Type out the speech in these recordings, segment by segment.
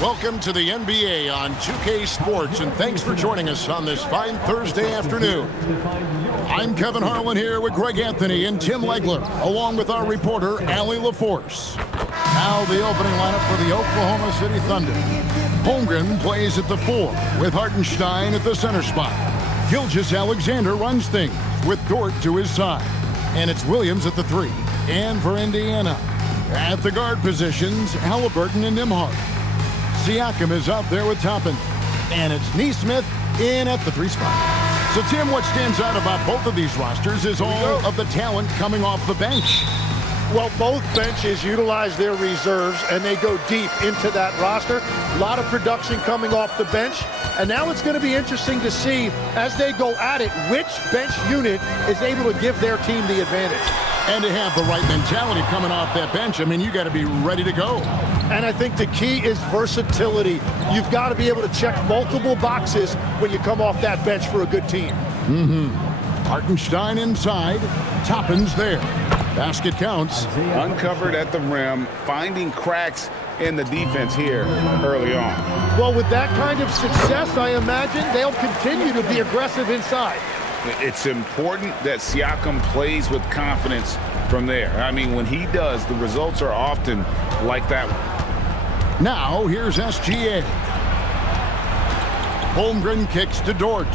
Welcome to the NBA on 2K Sports, and thanks for joining us on this fine Thursday afternoon. I'm Kevin Harlan here with Greg Anthony and Tim Legler, along with our reporter, Allie LaForce. Now the opening lineup for the Oklahoma City Thunder. Holmgren plays at the 4, with Hartenstein at the center spot. Gilgeous-Alexander runs things, with Dort to his side. And it's Williams at the 3. And for Indiana, at the guard positions, Halliburton and Nembhard. Siakam is out there with Toppin. And it's Nesmith in at the 3 spot. So, Tim, what stands out about both of these rosters is all of the talent coming off the bench. Well, both benches utilize their reserves, and they go deep into that roster. A lot of production coming off the bench. And now it's going to be interesting to see, as they go at it, which bench unit is able to give their team the advantage. And to have the right mentality coming off that bench, I mean, you got to be ready to go. And I think the key is versatility. You've got to be able to check multiple boxes when you come off that bench for a good team. Hartenstein inside. Toppin's there. Basket counts. Uncovered at the rim, finding cracks in the defense here early on. Well, with that kind of success, I imagine they'll continue to be aggressive inside. It's important that Siakam plays with confidence from there. I mean, when he does, the results are often like that one. Now, here's SGA. Holmgren kicks to Dort.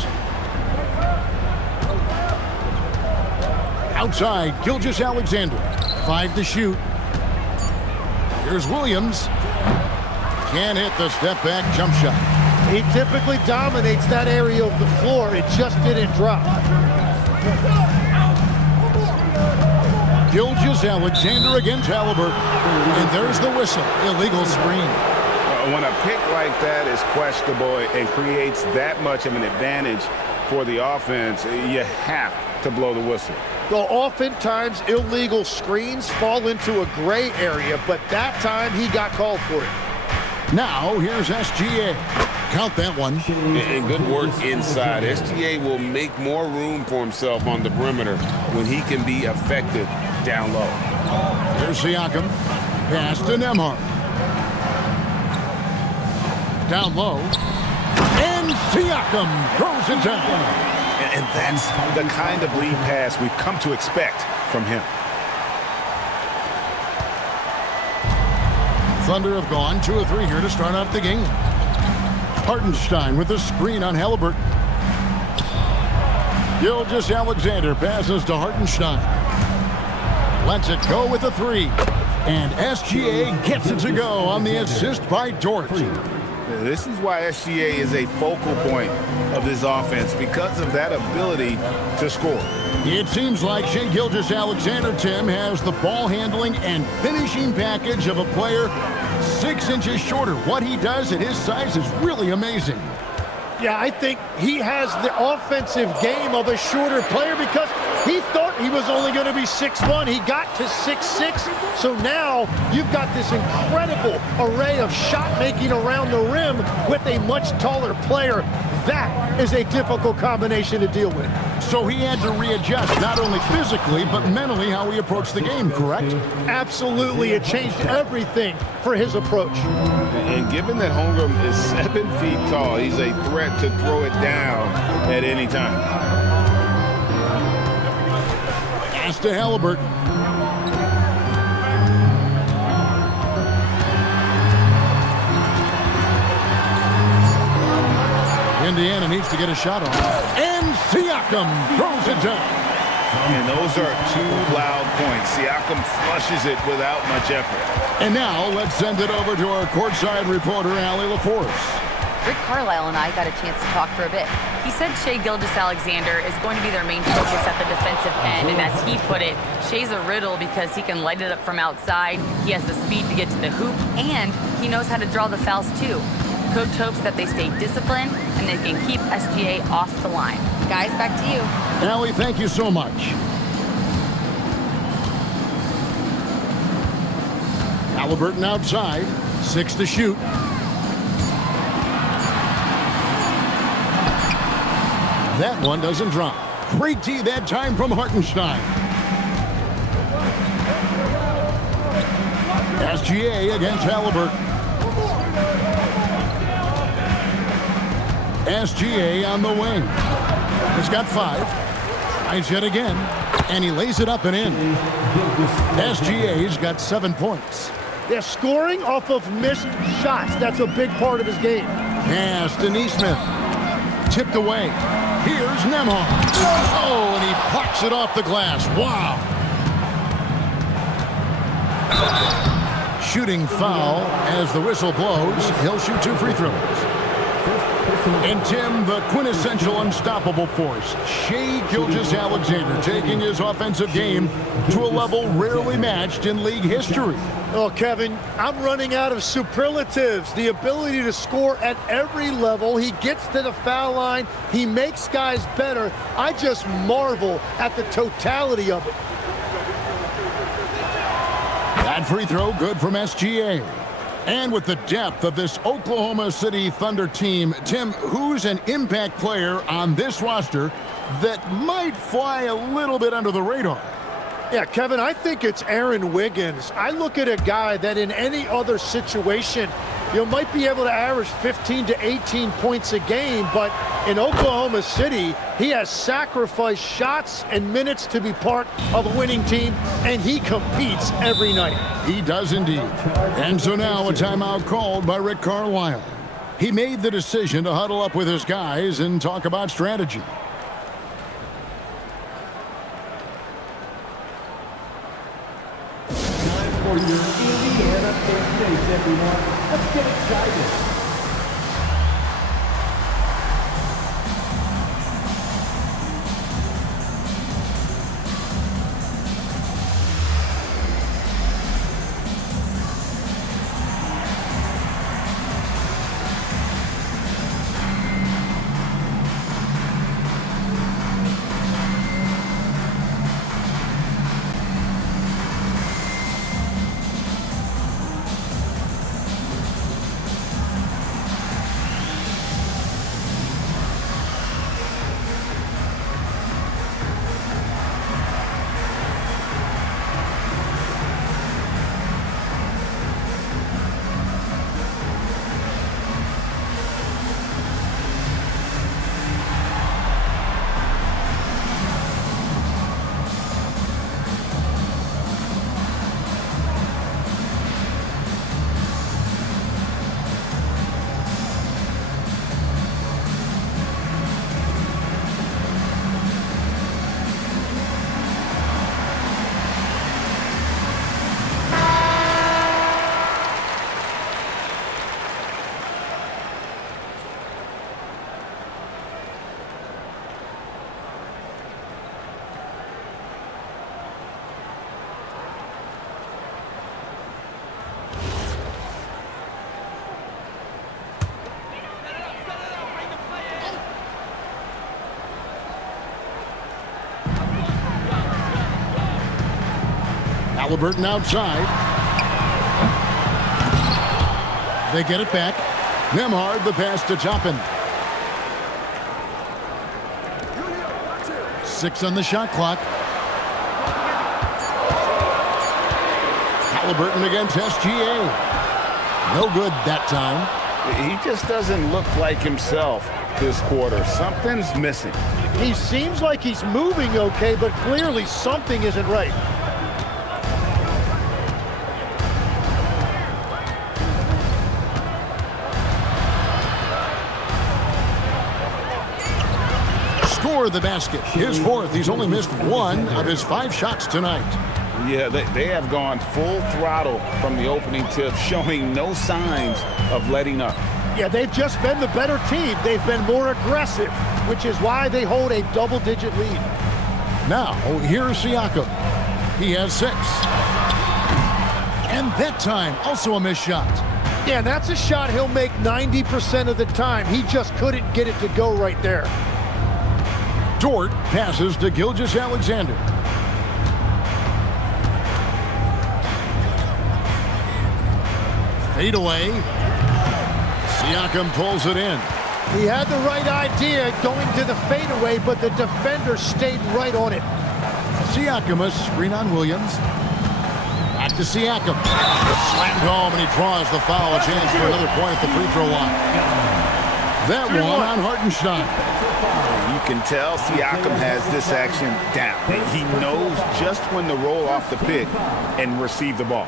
Outside, Gilgeous-Alexander. 5 to shoot. Here's Williams. Can't hit the step-back jump shot. He typically dominates that area of the floor. It just didn't drop. Gilgeous-Alexander against Halliburton. And there's the whistle. Illegal screen. When a pick like that is questionable and creates that much of an advantage for the offense, you have to blow the whistle. Well, oftentimes illegal screens fall into a gray area, but that time he got called for it. Now, here's SGA. Count that one. And good work inside. SGA will make more room for himself on the perimeter when he can be effective down low. Here's Siakam. Pass to Nembhard. Down low. And Siakam throws it down. And that's the kind of lead pass we've come to expect from him. Thunder have gone 2 of 3 here to start out the game. Hartenstein with a screen on Halliburton. Gilgeous-Alexander passes to Hartenstein. Lets it go with a 3. And SGA gets it to go on the assist by Dort. This is why SGA is a focal point of this offense, because of that ability to score. It seems like Shai Gilgeous-Alexander, Tim, has the ball handling and finishing package of a player 6 inches shorter. What he does at his size is really amazing. Yeah, I think he has the offensive game of a shorter player because he thought he was only going to be 6'1". He got to 6'6". So now you've got this incredible array of shot making around the rim with a much taller player. That is a difficult combination to deal with. So he had to readjust not only physically but mentally how he approached the game, correct? Absolutely. It changed everything for his approach. And given that Holmgren is 7 feet tall, he's a threat to throw it down at any time. Pass to Halliburton. Indiana needs to get a shot on. And Siakam throws it down. And those are 2 loud points. Siakam flushes it without much effort. And now let's send it over to our courtside reporter, Allie LaForce. Rick Carlisle and I got a chance to talk for a bit. He said Shai Gilgeous-Alexander is going to be their main focus at the defensive end, and as he put it, Shai's a riddle because he can light it up from outside, he has the speed to get to the hoop, and he knows how to draw the fouls too. Coach hopes that they stay disciplined and they can keep SGA off the line. Guys, back to you. Allie, thank you so much. Halliburton outside, 6 to shoot. That one doesn't drop. Great D that time from Hartenstein. SGA against Halliburton. SGA on the wing. He's got 5. Tries yet again. And he lays it up and in. SGA's got 7 points. They're scoring off of missed shots. That's a big part of his game. Pass to Neesmith. Tipped away. Here's Nembhard. Oh, and he plucks it off the glass. Wow. Shooting foul as the whistle blows. He'll shoot 2 free throws. And Tim, the quintessential unstoppable force, Shai Gilgeous-Alexander, taking his offensive game to a level rarely matched in league history. Oh, Kevin, I'm running out of superlatives. The ability to score at every level. He gets to the foul line. He makes guys better. I just marvel at the totality of it. That free throw good from SGA. And with the depth of this Oklahoma City Thunder team, Tim, who's an impact player on this roster that might fly a little bit under the radar? Yeah, Kevin, I think it's Aaron Wiggins. I look at a guy that in any other situation, you might be able to average 15 to 18 points a game, but in Oklahoma City, he has sacrificed shots and minutes to be part of a winning team, and he competes every night. He does indeed. And so now a timeout called by Rick Carlisle. He made the decision to huddle up with his guys and talk about strategy. For your Indiana Patriots, everyone. Let's get excited. Halliburton outside. They get it back. Nembhard the pass to Toppin. 6 on the shot clock. Halliburton against SGA. No good that time. He just doesn't look like himself this quarter. Something's missing. He seems like he's moving okay, but clearly something isn't right. Score the basket. His 4th. He's only missed 1 of his 5 shots tonight. Yeah, they have gone full throttle from the opening tip, showing no signs of letting up. Yeah, they've just been the better team. They've been more aggressive, which is why they hold a double-digit lead. Now, here's Siakam. He has 6. And that time, also a missed shot. Yeah, that's a shot he'll make 90% of the time. He just couldn't get it to go right there. Dort passes to Gilgeous-Alexander. Fade away. Siakam pulls it in. He had the right idea going to the fadeaway, but the defender stayed right on it. Siakam a screen on Williams. Back to Siakam. Slammed home, and he draws the foul. A chance for another point at the free throw line. That one on Hartenstein. You can tell Siakam has this action down. He knows just when to roll off the pick and receive the ball.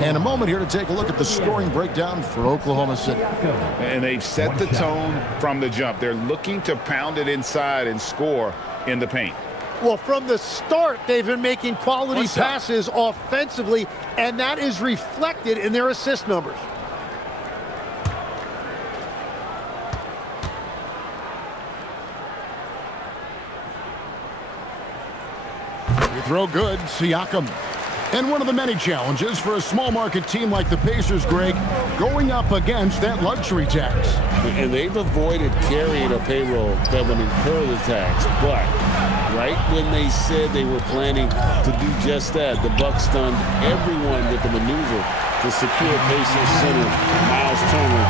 And a moment here to take a look at the scoring breakdown for Oklahoma City. And they've set the tone from the jump. They're looking to pound it inside and score in the paint. Well, from the start, they've been making quality passes offensively, and that is reflected in their assist numbers. Free throw good, Siakam. And one of the many challenges for a small market team like the Pacers, Greg, going up against that luxury tax. And they've avoided carrying a payroll that would incur the tax. But right when they said they were planning to do just that, the Bucks stunned everyone with the maneuver to secure Pacers center Miles Turner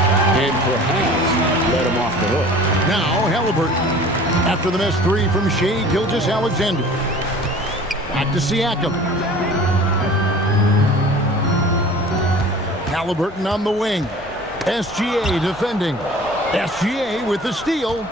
and perhaps let him off the hook. Now Halliburton. After the missed three from Shai Gilgeous-Alexander. Back to Siakam. Halliburton on the wing. SGA defending. SGA with the steal.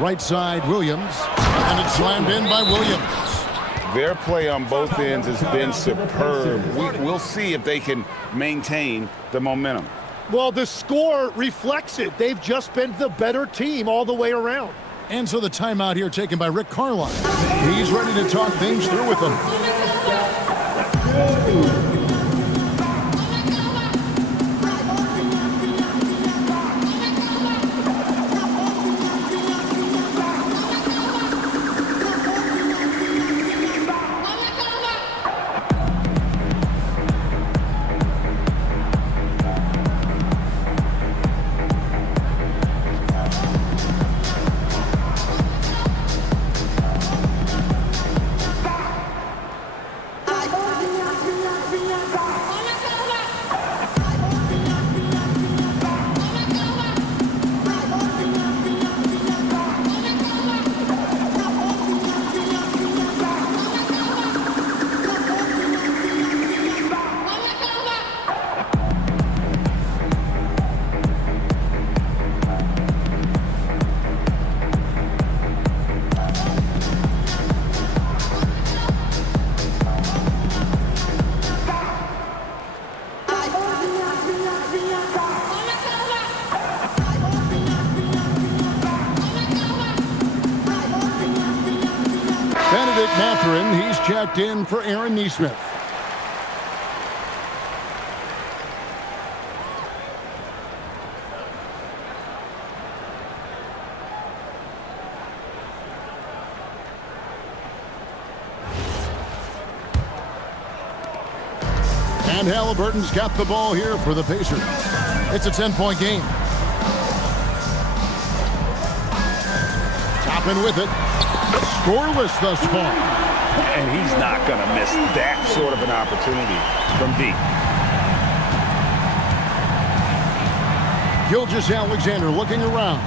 Right side, Williams. And it's slammed in by Williams. Their play on both ends has been superb. We'll see if they can maintain the momentum. Well, the score reflects it. They've just been the better team all the way around. And so the timeout here taken by Rick Carlisle. He's ready to talk things through with them. He's checked in for Aaron Nesmith. And Halliburton's got the ball here for the Pacers. It's a 10-point game. Toppin with it. Scoreless thus far. And he's not going to miss that sort of an opportunity from deep. Gilgeous-Alexander looking around.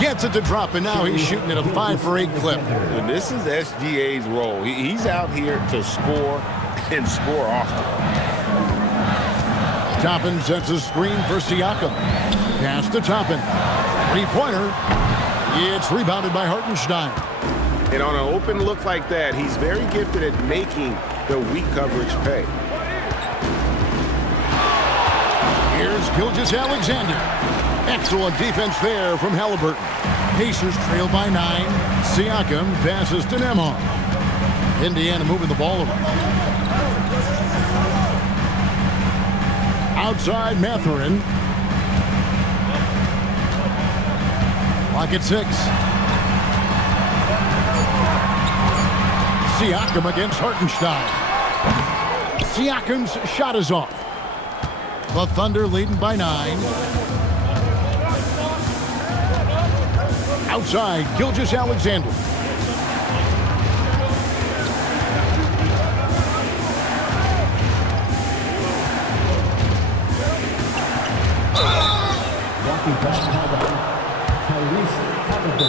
Gets it to drop, and now he's shooting at a 5-for-8 clip. And this is SGA's role. He's out here to score and score often. Toppin sets a screen for Siakam. Pass to Toppin. Three-pointer. It's rebounded by Hartenstein. And on an open look like that, he's very gifted at making the weak coverage pay. Here's Gilgeous-Alexander. Excellent defense there from Halliburton. Pacers trail by 9. Siakam passes to Nembhard. Indiana moving the ball around. Outside Mathurin. Clock at 6. Siakam against Hartenstein. Siakam's shot is off. The Thunder leading by 9. Outside, Gilgeous-Alexander.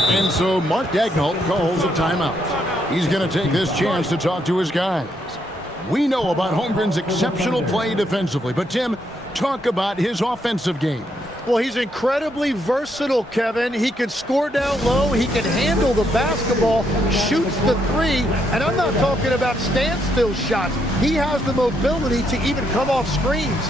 And so Mark Daigneault calls a timeout. He's going to take this chance to talk to his guys. We know about Holmgren's exceptional play defensively, but Tim, talk about his offensive game. Well, he's incredibly versatile, Kevin. He can score down low. He can handle the basketball, shoots the three, and I'm not talking about standstill shots. He has the mobility to even come off screens.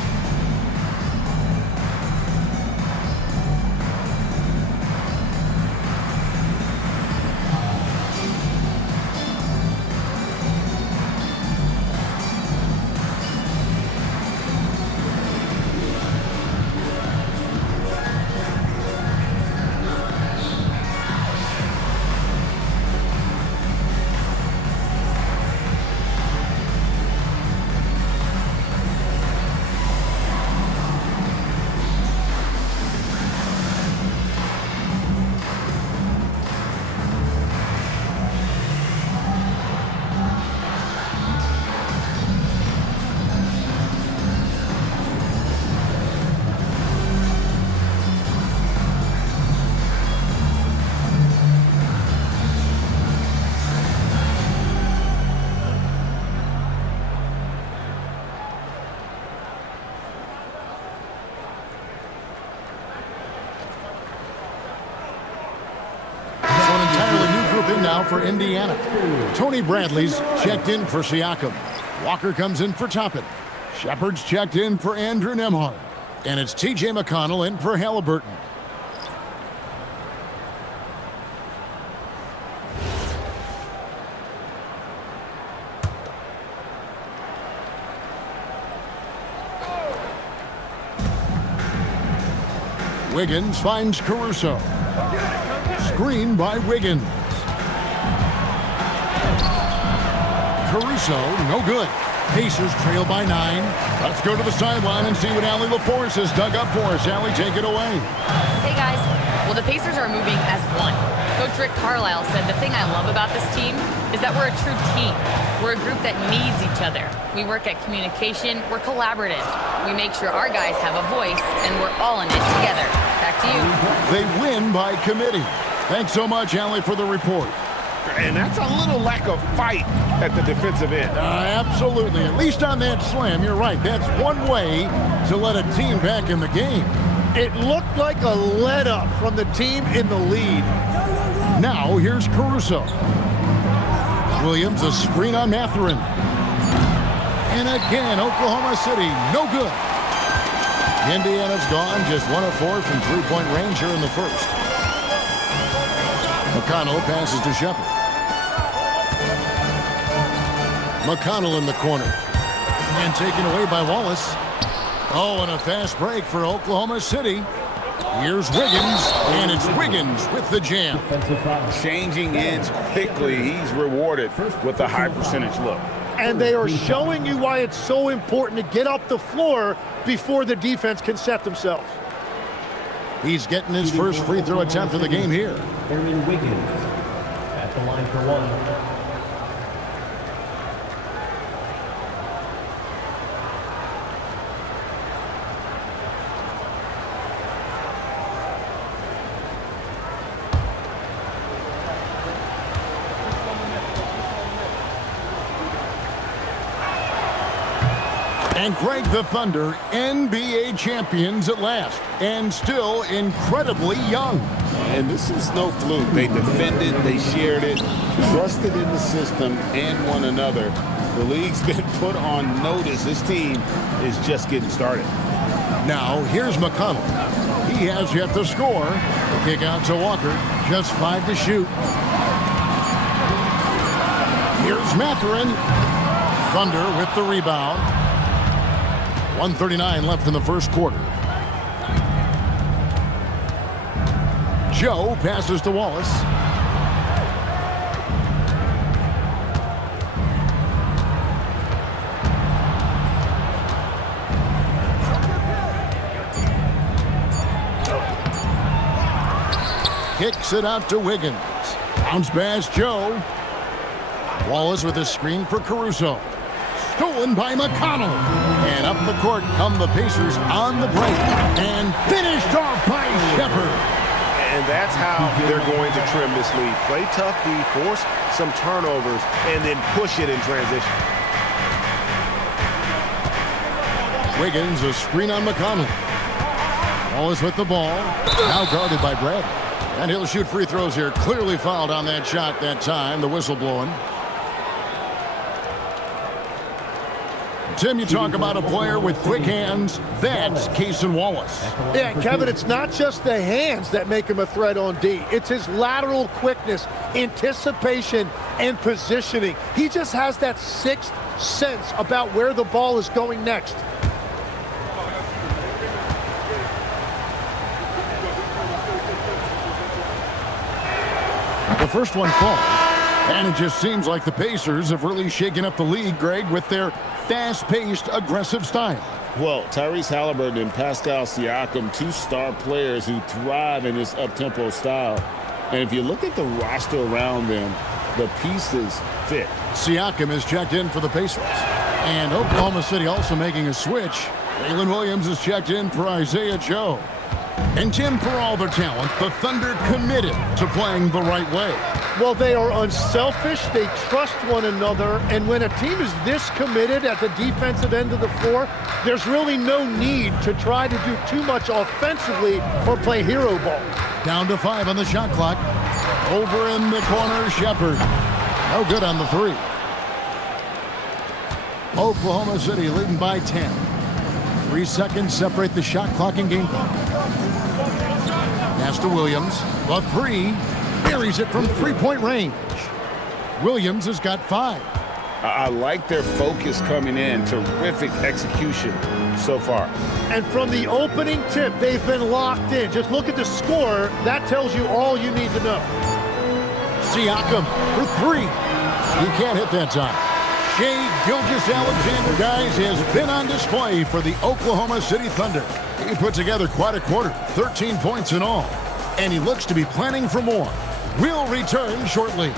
Now for Indiana. Tony Bradley's checked in for Siakam. Walker comes in for Toppin. Shepard's checked in for Andrew Nembhard. And it's T.J. McConnell in for Halliburton. Wiggins finds Caruso. Screen by Wiggins. Caruso, no good. Pacers trail by 9. Let's go to the sideline and see what Allie LaForce has dug up for us. Allie, take it away. Hey, guys. Well, the Pacers are moving as one. Coach Rick Carlisle said the thing I love about this team is that we're a true team. We're a group that needs each other. We work at communication. We're collaborative. We make sure our guys have a voice, and we're all in it together. Back to you. They win by committee. Thanks so much, Allie, for the report. And that's a little lack of fight at the defensive end. Absolutely. At least on that slam, you're right. That's one way to let a team back in the game. It looked like a let-up from the team in the lead. Now, here's Caruso. Williams, a screen on Mathurin. And again, Oklahoma City, no good. Indiana's gone just 1 of 4 from three-point range here in the first. McConnell passes to Shepard. McConnell in the corner. And taken away by Wallace. Oh, and a fast break for Oklahoma City. Here's Wiggins, and it's Wiggins with the jam. Changing ends quickly. He's rewarded with a high percentage look. And they are showing you why it's so important to get up the floor before the defense can set themselves. He's getting his first free throw attempt of the game here. Aaron Wiggins at the line for one. And Greg, the Thunder, NBA champions at last, and still incredibly young. And this is no fluke. They defended, they shared it, trusted in the system and one another. The league's been put on notice. This team is just getting started. Now, here's McConnell. He has yet to score. The kick out to Walker. Just 5 to shoot. Here's Mathurin. Thunder with the rebound. 1:39 left in the first quarter. Joe passes to Wallace. Kicks it out to Wiggins. Bounce pass, Joe. Wallace with a screen for Caruso. Stolen by McConnell. And up the court come the Pacers on the break. And finished off by Shepard. And And that's how they're going to trim this lead. Play tough D, force some turnovers, and then push it in transition. Wiggins, a screen on McConnell. Wallace with the ball. Now guarded by Bradley. And he'll shoot free throws here. Clearly fouled on that shot that time. The whistle blowing. Tim, you talk about a player with quick hands. That's Cason Wallace. Yeah, Kevin, it's not just the hands that make him a threat on D. It's his lateral quickness, anticipation, and positioning. He just has that sixth sense about where the ball is going next. The first one falls. And it just seems like the Pacers have really shaken up the league, Greg, with their fast-paced, aggressive style. Well, Tyrese Halliburton and Pascal Siakam, two star players who thrive in this up-tempo style. And if you look at the roster around them, the pieces fit. Siakam is checked in for the Pacers. And Oklahoma City also making a switch. Jalen Williams is checked in for Isaiah Joe. And Tim, for all their talent, the Thunder committed to playing the right way. Well, they are unselfish, they trust one another, and when a team is this committed at the defensive end of the floor, there's really no need to try to do too much offensively or play hero ball. Down to 5 on the shot clock. Over in the corner, Shepherd. No good on the 3. Oklahoma City leading by 10. 3 seconds separate the shot clock and game clock. Pass to Williams. The 3. Buries it from three-point range. Williams has got 5. I like their focus coming in. Terrific execution so far. And from the opening tip, they've been locked in. Just look at the score. That tells you all you need to know. Siakam for 3. He can't hit that time. Shai Gilgeous-Alexander, guys, has been on display for the Oklahoma City Thunder. He put together quite a quarter, 13 points in all. And he looks to be planning for more. We'll return shortly.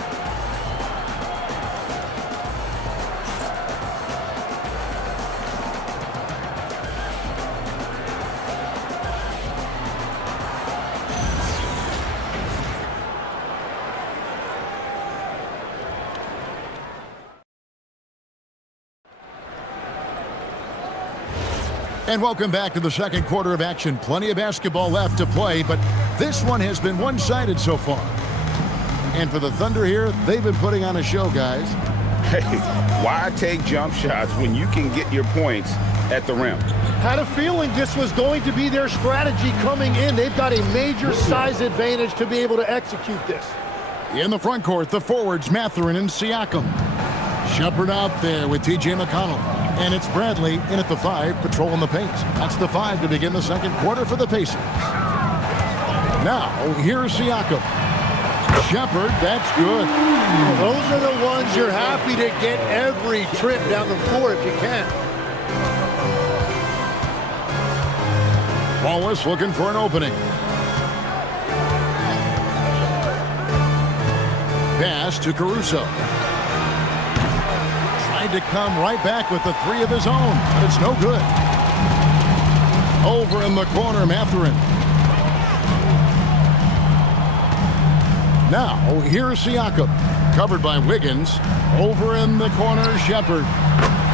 And welcome back to the second quarter of action. Plenty of basketball left to play, but this one has been one-sided so far. And for the Thunder here, they've been putting on a show, guys. Hey, why take jump shots when you can get your points at the rim? Had a feeling this was going to be their strategy coming in. They've got a major size advantage to be able to execute this. In the front court, the forwards, Mathurin and Siakam. Shepherd out there with T.J. McConnell. And it's Bradley in at the 5, patrolling the paint. That's the 5 to begin the second quarter for the Pacers. Now, here's Siakam. Shepherd, that's good. Those are the ones you're happy to get every trip down the floor if you can. Wallace looking for an opening. Pass to Caruso. To come right back with the 3 of his own, but it's no good. Over in the corner, Mathurin. Now, here's Siakam. Covered by Wiggins. Over in the corner, Shepherd.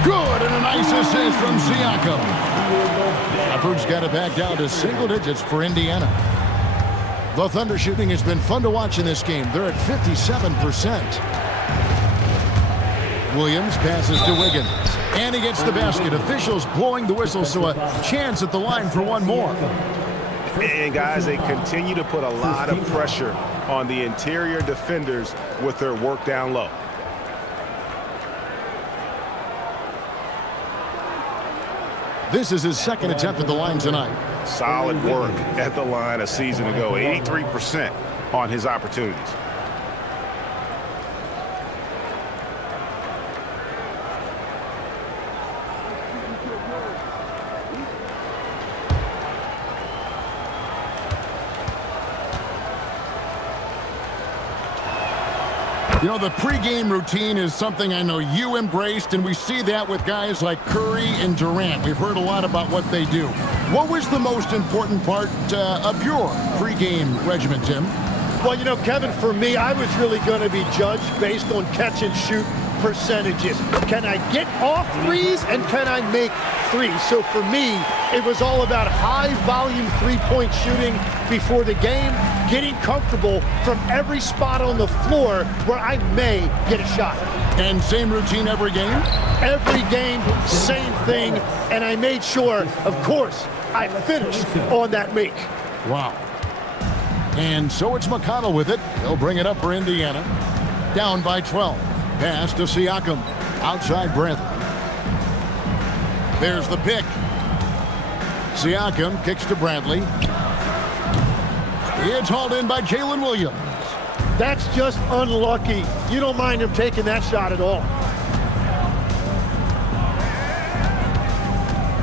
Good, and a nice assist from Siakam. Shepherd's got it back down to single digits for Indiana. The Thunder shooting has been fun to watch in this game. They're at 57%. Williams passes to Wiggins, and he gets the basket. Officials blowing the whistle, so a chance at the line for one more. And guys, they continue to put a lot of pressure on the interior defenders with their work down low. This is his second attempt at the line tonight. Solid work at the line a season ago, 83% on his opportunities. You know, the pregame routine is something I know you embraced, and we see that with guys like Curry and Durant. We've heard a lot about what they do. What was the most important part of your pregame regimen, Tim? Well, you know, Kevin, for me, I was really going to be judged based on catch and shoot percentages. Can I get off threes and can I make threes? So for me, it was all about high volume three-point shooting before the game, getting comfortable from every spot on the floor where I may get a shot. And same routine every game? Every game, same thing, and I made sure, of course, I finished on that make. Wow. And so it's McConnell with it. He'll bring it up for Indiana. Down by 12. Pass to Siakam. Outside Bradley. There's the pick. Siakam kicks to Bradley. It's hauled in by Jalen Williams. That's just unlucky. You don't mind him taking that shot at all.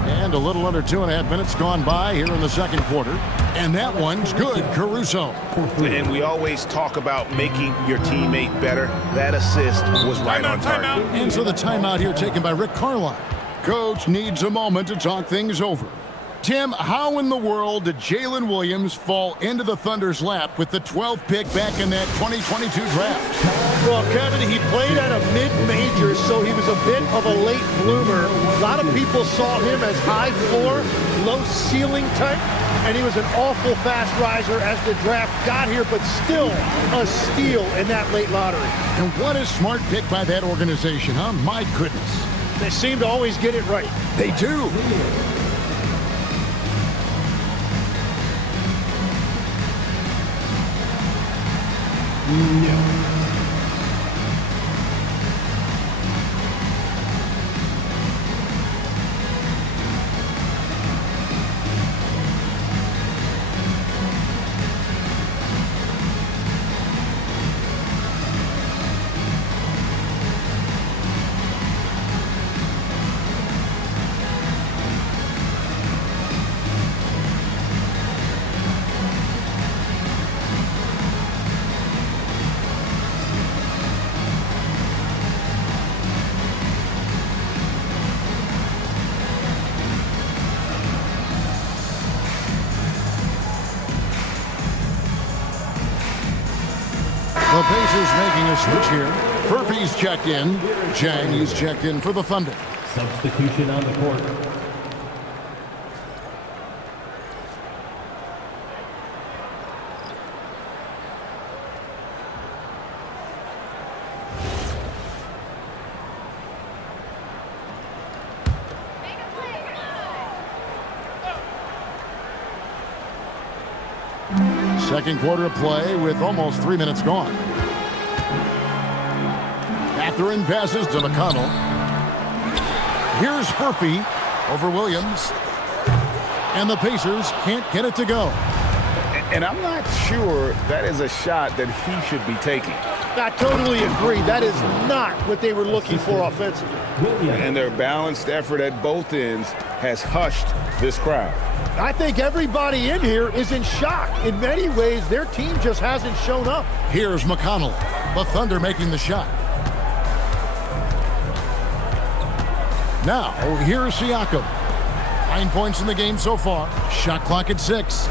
And a little under 2.5 minutes gone by here in the second quarter. And that one's good, Caruso. And we always talk about making your teammate better. That assist was right on target. And so the timeout here taken by Rick Carlisle. Coach needs a moment to talk things over. Tim, how in the world did Jalen Williams fall into the Thunder's lap with the 12th pick back in that 2022 draft? Well, Kevin, he played at a mid-major, so he was a bit of a late bloomer. A lot of people saw him as high floor, low ceiling type, and he was an awful fast riser as the draft got here, but still a steal in that late lottery. And what a smart pick by that organization, huh? My goodness. They seem to always get it right. They do. The Pacers making a switch here. Furphy's checked in. Chang, he's checked in for the Thunder. Substitution on the court. Second quarter of play with almost 3 minutes gone. Mathurin passes to McConnell. Here's Furphy over Williams. And the Pacers can't get it to go. And I'm not sure that is a shot that he should be taking. I totally agree. That is not what they were looking for offensively. And their balanced effort at both ends has hushed this crowd. I think everybody in here is in shock. In many ways, their team just hasn't shown up. Here's McConnell. The Thunder making the shot. Now, here's Siakam. 9 points in the game so far. Shot clock at 6.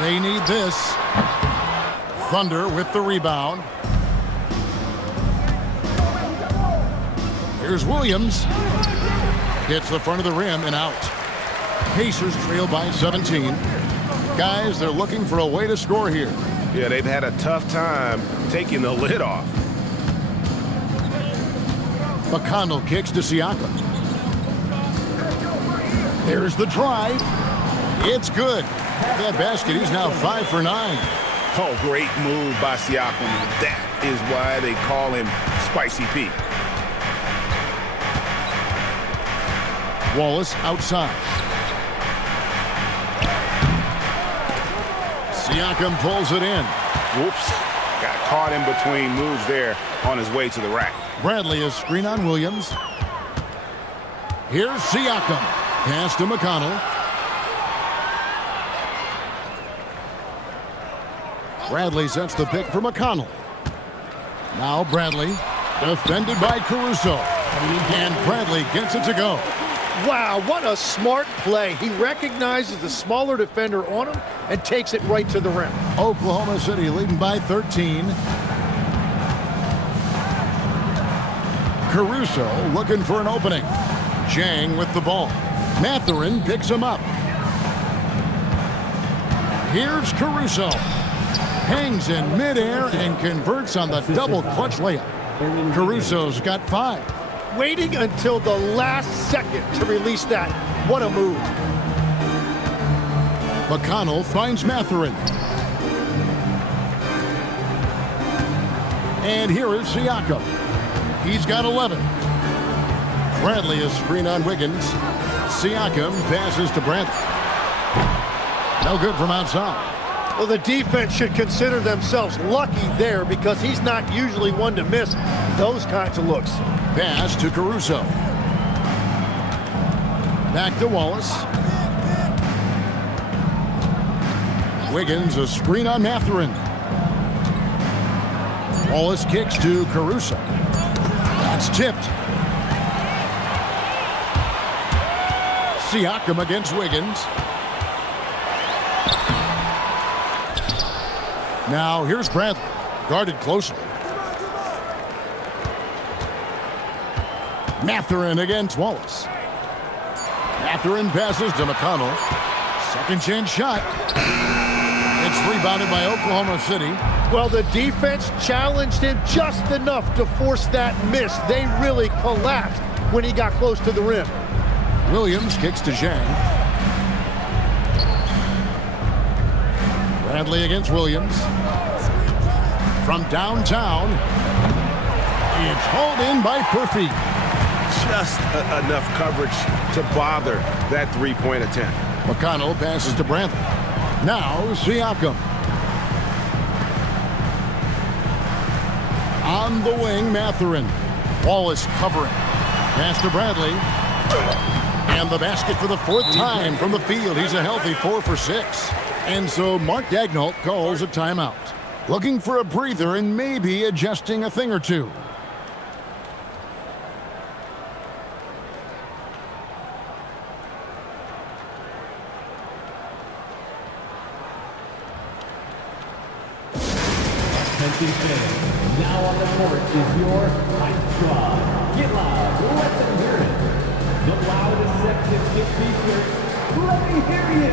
They need this. Thunder with the rebound. Here's Williams. Hits the front of the rim and out. Pacers trail by 17. Guys, they're looking for a way to score here. Yeah, they've had a tough time taking the lid off. McConnell kicks to Siakam. There's the drive. It's good. That basket, he's now 5 for 9. Oh, great move by Siakam. That is why they call him Spicy Pete. Wallace outside. Siakam pulls it in. Whoops. Got caught in between moves there on his way to the rack. Bradley is screen on Williams. Here's Siakam. Pass to McConnell. Bradley sets the pick for McConnell. Now Bradley, defended by Caruso. And Bradley gets it to go. Wow, what a smart play. He recognizes the smaller defender on him and takes it right to the rim. Oklahoma City leading by 13. Caruso looking for an opening. Jang with the ball. Mathurin picks him up. Here's Caruso. Hangs in midair and converts on the double clutch layup. Caruso's got 5. Waiting until the last second to release that. What a move. McConnell finds Mathurin. And here is Siakam. He's got 11. Bradley is screen on Wiggins. Siakam passes to Bradley. No good from outside. Well, the defense should consider themselves lucky there because he's not usually one to miss those kinds of looks. Pass to Caruso. Back to Wallace. Wiggins, a screen on Mathurin. Wallace kicks to Caruso. That's tipped. Siakam against Wiggins. Now here's Bradley, guarded closely. Mathurin against Wallace. Mathurin passes to McConnell. Second chance shot. It's rebounded by Oklahoma City. Well, the defense challenged him just enough to force that miss. They really collapsed when he got close to the rim. Williams kicks to Zhang. Bradley against Williams. From downtown, it's hauled in by Furphy. Just enough coverage to bother that three-point attempt. McConnell passes to Bradley. Now Siakam. On the wing, Mathurin. Wallace covering. Pass to Bradley. And the basket for the 4th time from the field. He's a healthy 4 for 6. And so Mark Daigneault calls a timeout. Looking for a breather and maybe adjusting a thing or two. Attention fans, now on the court is your hype squad. Get loud, let them hear it. The loudest sections get t-shirts. Let me hear you.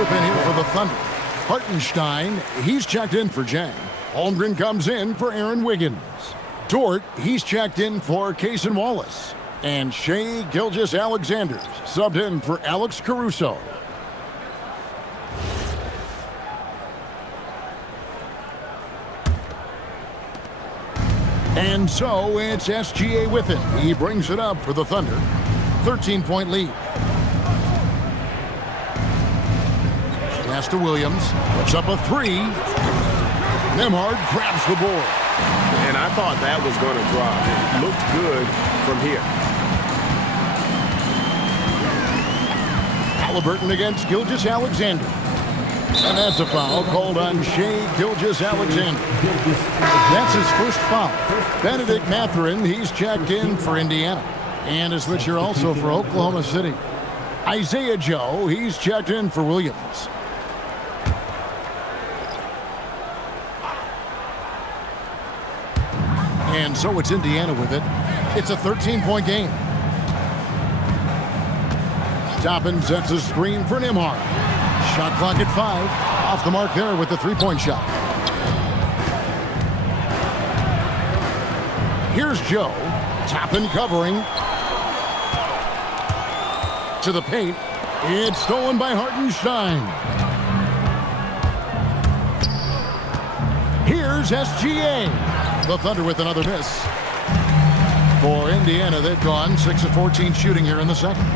In here for the Thunder. Hartenstein, he's checked in for Jang. Holmgren comes in for Aaron Wiggins. Dort, he's checked in for Cason Wallace. And Shai Gilgeous-Alexander subbed in for Alex Caruso. And so it's SGA with it. He brings it up for the Thunder. 13-point lead. Pass to Williams. Puts up a 3. Nembhard grabs the board. And I thought that was going to drop. It looked good from here. Halliburton against Gilgeous-Alexander. And that's a foul called on Shai Gilgeous-Alexander. That's his first foul. Benedict Mathurin, he's checked in for Indiana. And a switcher also for Oklahoma City. Isaiah Joe, he's checked in for Williams. And so it's Indiana with it. It's a 13-point game. Toppin sets a screen for Nembhard. Shot clock at 5. Off the mark there with the three-point shot. Here's Joe. Toppin covering. To the paint. It's stolen by Hartenstein. Here's SGA. The Thunder with another miss. For Indiana, they've gone 6 of 14 shooting here in the second.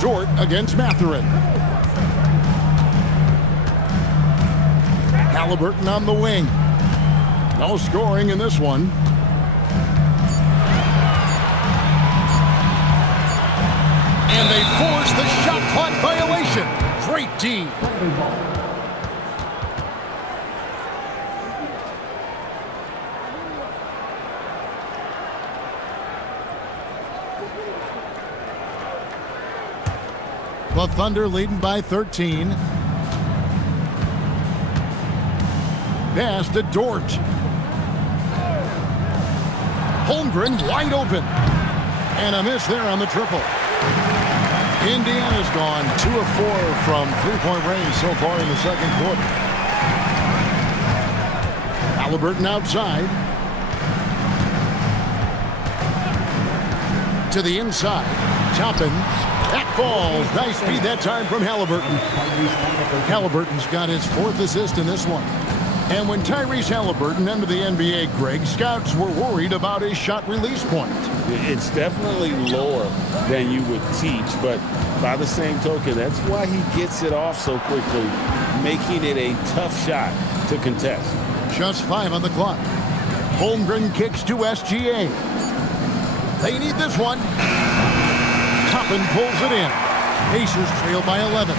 Dort against Mathurin. Halliburton on the wing. No scoring in this one. And they force the shot clock violation. Great D. The Thunder leading by 13. Pass to Dort. Holmgren wide open. And a miss there on the triple. Indiana's gone 2 of 4 from three-point range so far in the second quarter. Halliburton outside. To the inside. Toppin. That falls. Nice feed that time from Halliburton. Halliburton's got his 4th assist in this one. And when Tyrese Halliburton entered the NBA, Greg, scouts were worried about his shot release point. It's definitely lower than you would teach, but by the same token, that's why he gets it off so quickly, making it a tough shot to contest. Just 5 on the clock. Holmgren kicks to SGA. They need this one. Toppin pulls it in. Pacers trail by 11.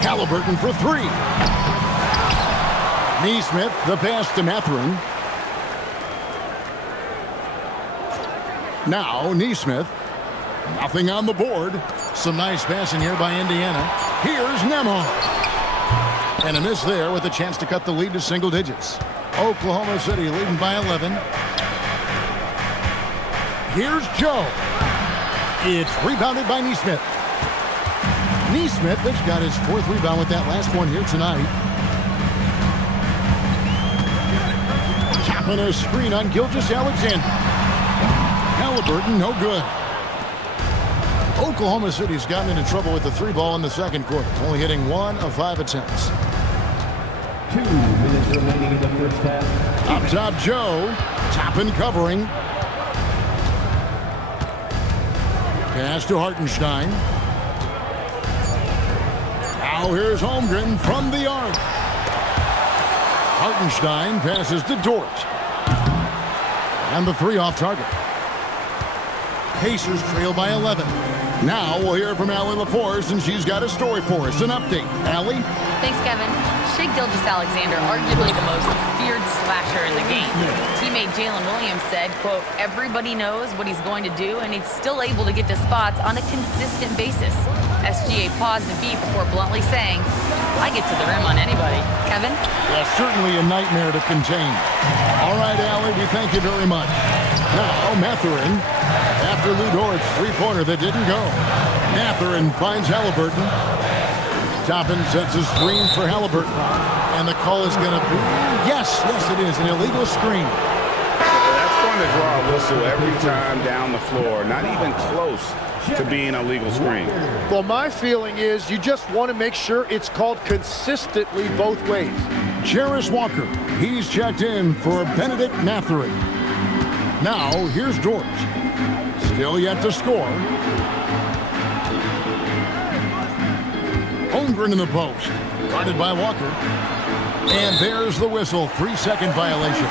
Halliburton for 3. Nesmith, the pass to Mathurin. Now Nesmith. Nothing on the board. Some nice passing here by Indiana. Here's Nembhard. And a miss there with a chance to cut the lead to single digits. Oklahoma City leading by 11. Here's Joe. It's rebounded by Nesmith. Nesmith has got his 4th rebound with that last one here tonight. Tapping a screen on Gilgeous-Alexander. Halliburton, no good. Oklahoma City's gotten into trouble with the 3 ball in the second quarter, only hitting 1 of 5 attempts. 2 minutes remaining in the first half. Up top, Joe. Toppin covering. Pass to Hartenstein. Now here's Holmgren from the arc. Hartenstein passes to Dort. And the 3 off target. Pacers trail by 11. Now we'll hear from Allie LaForce, and she's got a story for us. An update. Allie? Thanks, Kevin. Shai Gilgeous-Alexander, arguably the most feared slasher in the game. Teammate Jalen Williams said, quote, everybody knows what he's going to do, and he's still able to get to spots on a consistent basis. SGA paused a beat before bluntly saying, I get to the rim on anybody. Kevin? That's certainly a nightmare to contain. All right, Allie, we thank you very much. Now, Mathurin, after Lou Dort's three-pointer that didn't go. Mathurin finds Halliburton. Toppin sets a screen for Halliburton. And the call is going to be, yes, it is, an illegal screen. That's going to draw a whistle every time down the floor. Not even close to being a legal screen. Well, my feeling is you just want to make sure it's called consistently both ways. Jarris Walker, he's checked in for Benedict Mathurin. Now, here's Dort. Still yet to score. Holmgren in the post. Guarded by Walker. And there's the whistle. 3-second violation.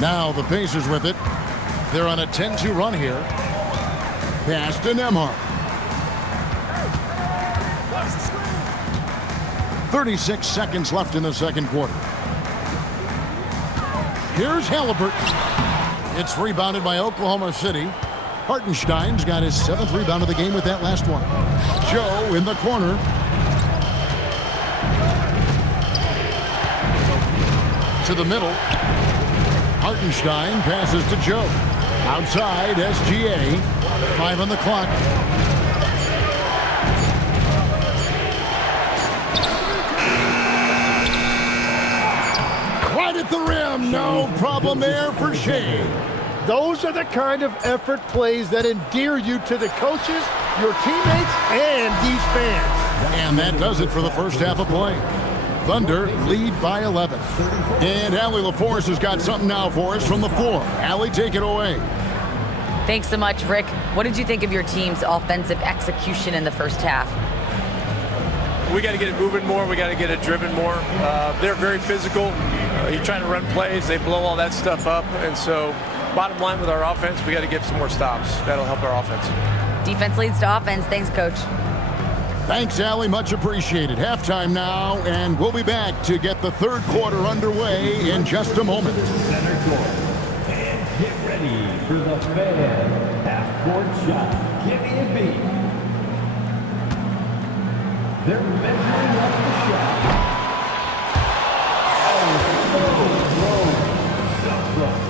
Now the Pacers with it. They're on a 10-2 run here. Pass to Nembhard. 36 seconds left in the second quarter. Here's Halliburton. It's rebounded by Oklahoma City. Hartenstein's got his 7th rebound of the game with that last one. Joe in the corner. To the middle. Hartenstein passes to Joe. Outside, SGA. 5 on the clock. Right at the rim. No problem there for Shai. Those are the kind of effort plays that endear you to the coaches, your teammates, and these fans. And that does it for the first half of play. Thunder lead by 11. And Allie LaForce has got something now for us from the floor. Allie, take it away. Thanks so much, Rick. What did you think of your team's offensive execution in the first half? We got to get it moving more. We got to get it driven more. They're very physical. You're trying to run plays. They blow all that stuff up. And so bottom line with our offense, we got to get some more stops. That'll help our offense. Defense leads to offense. Thanks, Coach. Thanks, Allie. Much appreciated. Halftime now, and we'll be back to get the third quarter underway in just a moment. Center court. And get ready for the fan half-court shot. Give me a beat. They're measuring up the shot. Oh, so close.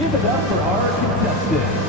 Give it up for our contestant.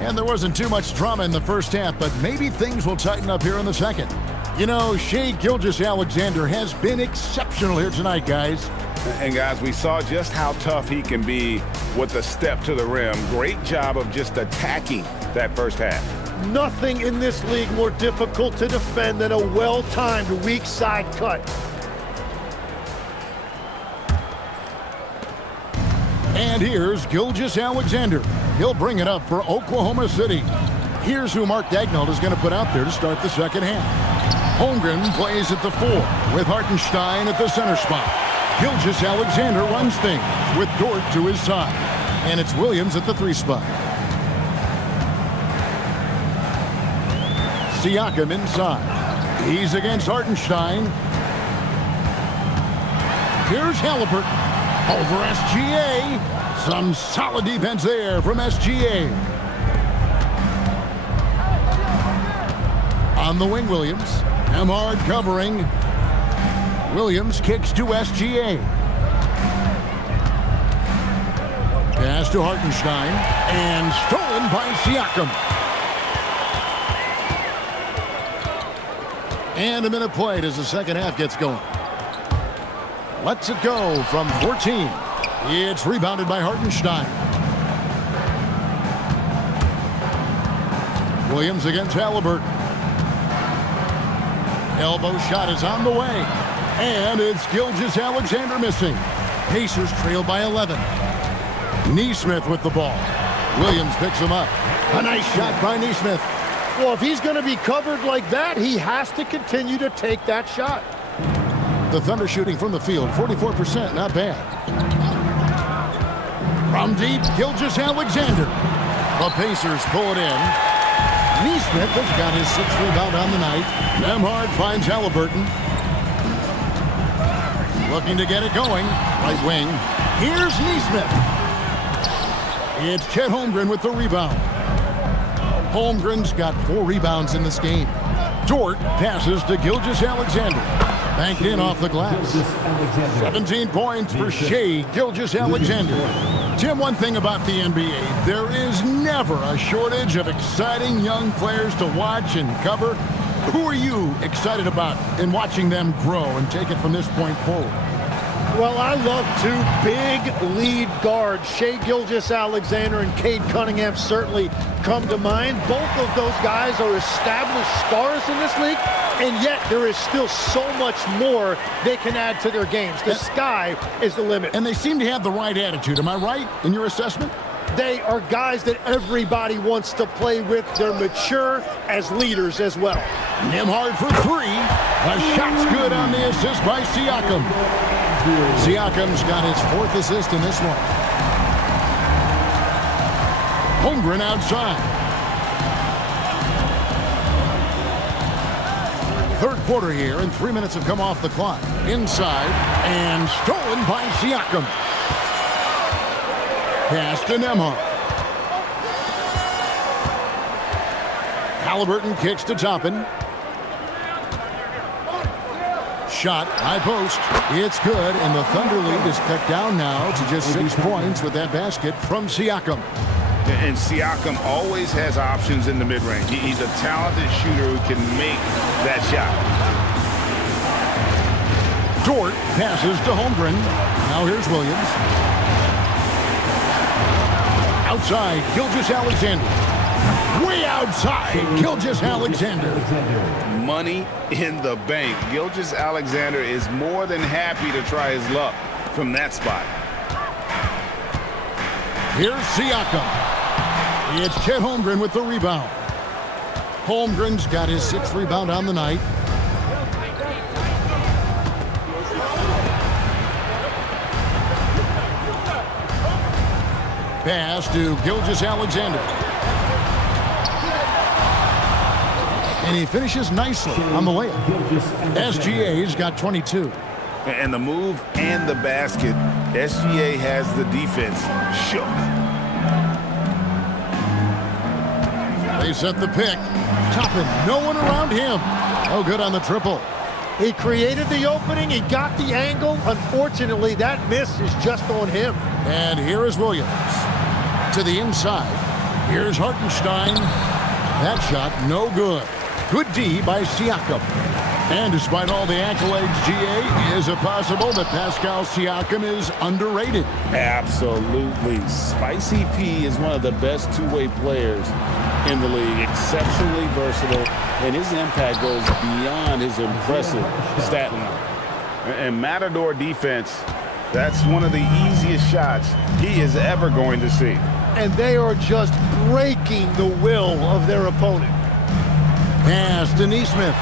And there wasn't too much drama in the first half, but maybe things will tighten up here in the second. You know, Shai Gilgeous-Alexander has been exceptional here tonight, guys. And guys, we saw just how tough he can be with a step to the rim. Great job of just attacking that first half. Nothing in this league more difficult to defend than a well-timed weak side cut. And here's Gilgeous-Alexander. He'll bring it up for Oklahoma City. Here's who Mark Daigneault is going to put out there to start the second half. Holmgren plays at the 4 with Hartenstein at the center spot. Gilgeous-Alexander runs things with Dort to his side. And it's Williams at the 3 spot. Siakam inside. He's against Hartenstein. Here's Halliburton over SGA. Some solid defense there from SGA. On the wing, Williams. Emard covering. Williams kicks to SGA. Pass to Hartenstein. And stolen by Siakam. And a minute played as the second half gets going. Lets it go from 14. It's rebounded by Hartenstein. Williams against Halliburton. Elbow shot is on the way. And it's Gilgeous-Alexander missing. Pacers trail by 11. Nesmith with the ball. Williams picks him up. A nice shot by Nesmith. Well, if he's going to be covered like that, he has to continue to take that shot. The Thunder shooting from the field, 44%, not bad. From deep, Gilgeous-Alexander. The Pacers pull it in. Nesmith has got his 6th rebound on the night. Emard finds Halliburton. Looking to get it going. Right wing. Here's Nesmith. It's Chet Holmgren with the rebound. Holmgren's got 4 rebounds in this game. Dort passes to Gilgeous-Alexander. Banked in off the glass. 17 points for Shai Gilgeous-Alexander. Tim, one thing about the NBA, there is never a shortage of exciting young players to watch and cover. Who are you excited about in watching them grow and take it from this point forward? Well, I love two big lead guards. Shai Gilgeous-Alexander and Cade Cunningham certainly come to mind. Both of those guys are established stars in this league, and yet there is still so much more they can add to their games. The sky is the limit. And they seem to have the right attitude. Am I right in your assessment? They are guys that everybody wants to play with. They're mature as leaders as well. Nembhard for three. A shot's good on the assist by Siakam. Siakam's got his 4th assist in this one. Holmgren outside. 3rd quarter here, and 3 minutes have come off the clock. Inside, and stolen by Siakam. Pass to Nembhard. Halliburton kicks to Toppin. Shot, high post. It's good, and the Thunder lead is cut down now to just 6 points with that basket from Siakam. And Siakam always has options in the mid-range. He's a talented shooter who can make that shot. Dort passes to Holmgren. Now here's Williams. Outside, Gilgeous-Alexander. Way outside, Gilgeous-Alexander. Money in the bank. Gilgeous-Alexander is more than happy to try his luck from that spot. Here's Siakam. It's Chet Holmgren with the rebound. Holmgren's got his 6th rebound on the night. Pass to Gilgeous-Alexander. And he finishes nicely on the layup. SGA's got 22. And the move and the basket, SGA has the defense shook. They set the pick. Toppin, no one around him. Oh, good on the triple. He created the opening. He got the angle. Unfortunately, that miss is just on him. And here is Williams. To the inside. Here's Hartenstein. That shot, no good. Good D by Siakam. And despite all the accolades, GA, is it possible that Pascal Siakam is underrated? Absolutely. Spicy P is one of the best two-way players in the league. Exceptionally versatile, and his impact goes beyond his impressive stat line. And Matador defense, that's one of the easiest shots he is ever going to see. And they are just breaking the will of their opponent. Pass to Nesmith.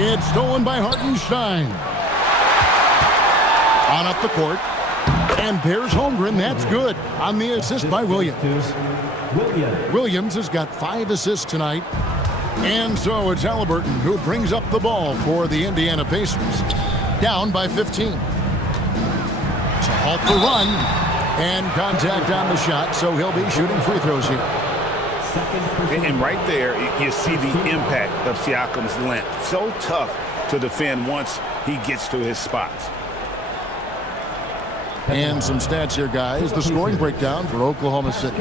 It's stolen by Hartenstein. On up the court. And there's Holmgren. That's good. On the assist by Williams. Williams has got 5 assists tonight. And so it's Halliburton who brings up the ball for the Indiana Pacers. Down by 15. To halt the run. And contact on the shot, so he'll be shooting free throws here. And right there, you see the impact of Siakam's length. So tough to defend once he gets to his spots. And some stats here, guys. The scoring breakdown for Oklahoma City.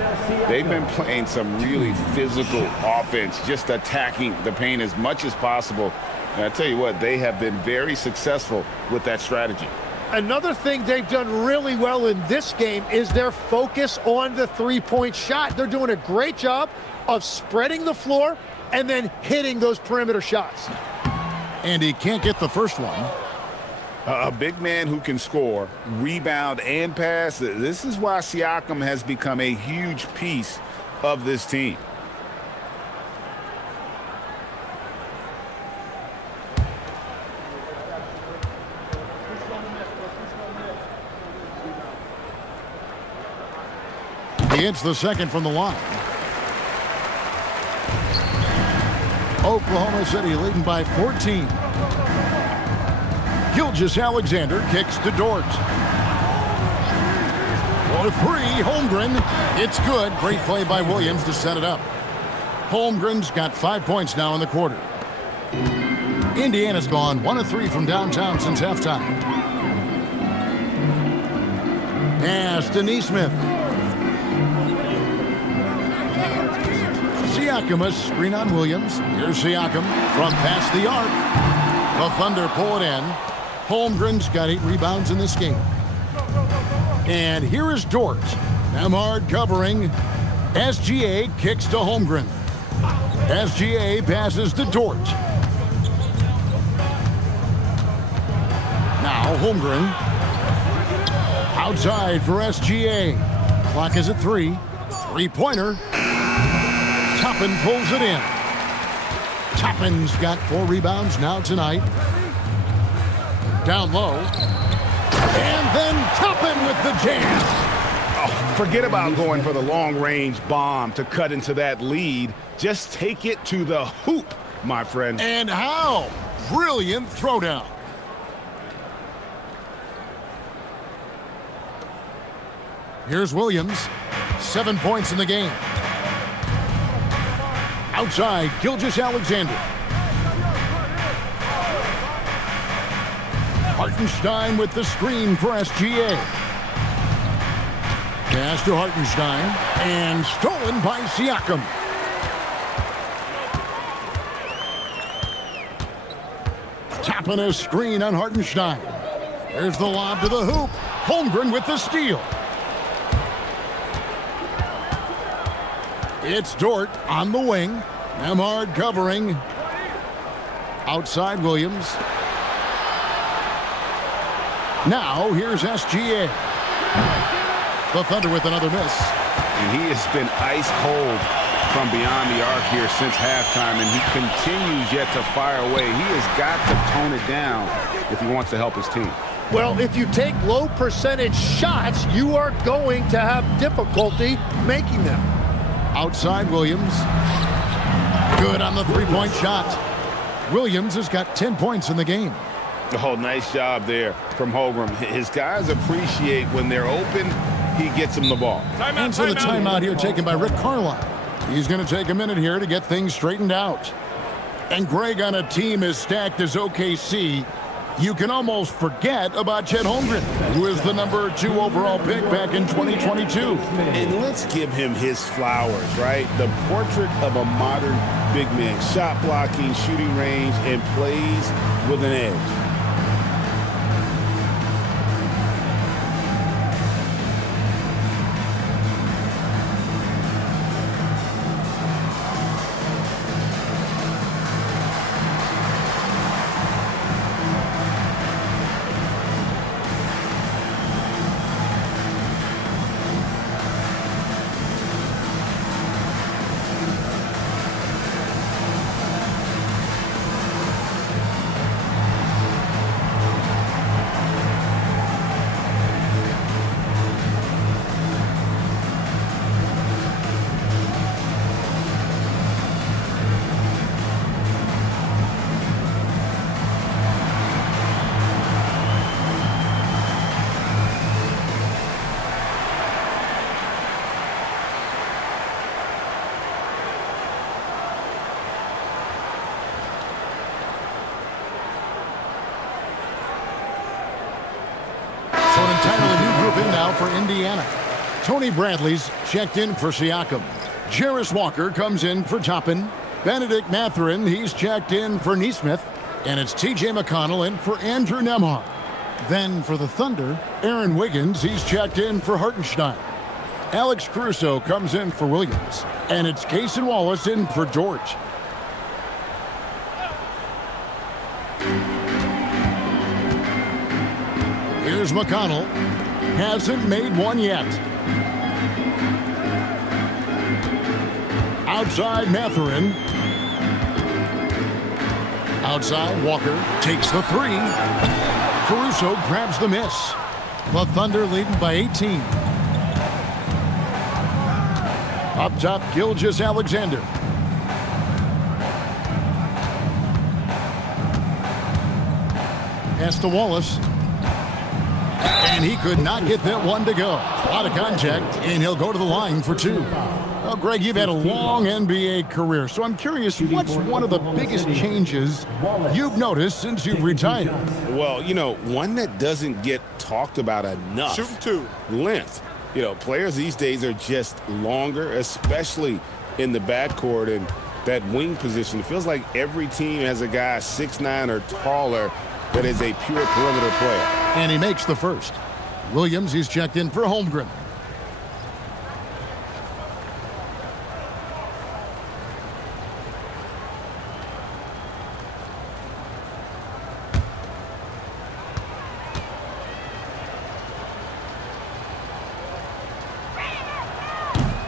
They've been playing some really physical offense, just attacking the paint as much as possible. And I tell you what, they have been very successful with that strategy. Another thing they've done really well in this game is their focus on the three-point shot. They're doing a great job of spreading the floor and then hitting those perimeter shots. And he can't get the first one. A big man who can score, rebound, and pass. This is why Siakam has become a huge piece of this team. He hits the second from the line. Oklahoma City leading by 14. Gilgeous-Alexander kicks to Dort. For three, Holmgren. It's good. Great play by Williams to set it up. Holmgren's got 5 points now in the quarter. Indiana's gone 1 of 3 from downtown since halftime. Pass to Neesmith. Siakam, a screen on Williams. Here's Siakam from past the arc. The Thunder pull it in. Holmgren's got 8 rebounds in this game. And here is Dort. Nembhard covering. SGA kicks to Holmgren. SGA passes to Dort. Now Holmgren. Outside for SGA. Clock is at 3. Three-pointer. Toppin pulls it in. Toppin's got 4 rebounds now tonight. Down low. And then Toppin with the jam. Oh, forget about going for the long-range bomb to cut into that lead. Just take it to the hoop, my friend. And how? Brilliant throwdown. Here's Williams. 7 points in the game. Outside, Gilgeous-Alexander. Hartenstein with the screen for SGA. Pass to Hartenstein, and stolen by Siakam. Tapping a screen on Hartenstein. There's the lob to the hoop. Holmgren with the steal. It's Dort on the wing. Nembhard covering. Outside Williams. Now here's SGA. The Thunder with another miss. And he has been ice cold from beyond the arc here since halftime, and he continues yet to fire away. He has got to tone it down if he wants to help his team. Well, if you take low percentage shots, you are going to have difficulty making them. Outside Williams. Good on the three-point shot. Williams has got 10 points in the game. Oh, nice job there from Holmgren. His guys appreciate when they're open, he gets them the ball. And so the timeout here taken by Rick Carlisle. He's going to take a minute here to get things straightened out. And Greg, on a team as stacked as OKC, you can almost forget about Chet Holmgren, who is the number 2 overall pick back in 2022. And let's give him his flowers, right? The portrait of a modern big man. Shot blocking, shooting range, and plays with an edge. For Indiana. Tony Bradley's checked in for Siakam. Jarris Walker comes in for Toppin. Benedict Mathurin, he's checked in for Neesmith. And it's T.J. McConnell in for Andrew Nembhard. Then for the Thunder, Aaron Wiggins, he's checked in for Hartenstein. Alex Caruso comes in for Williams. And it's Cason Wallace in for Dort. Here's McConnell. Hasn't made one yet. Outside Mathurin. Outside Walker takes the 3. Caruso grabs the miss. The Thunder leading by 18. Up top, Gilgeous-Alexander. Pass to Wallace. And he could not get that one to go. A lot of contact, and he'll go to the line for 2. Well, Greg, you've had a long NBA career, so I'm curious, what's one of the biggest changes you've noticed since you've retired? Well, one that doesn't get talked about enough. Shooting two. Length. Players these days are just longer, especially in the backcourt and that wing position. It feels like every team has a guy 6'9" or taller that is a pure perimeter player. And he makes the first. Williams, he's checked in for Holmgren.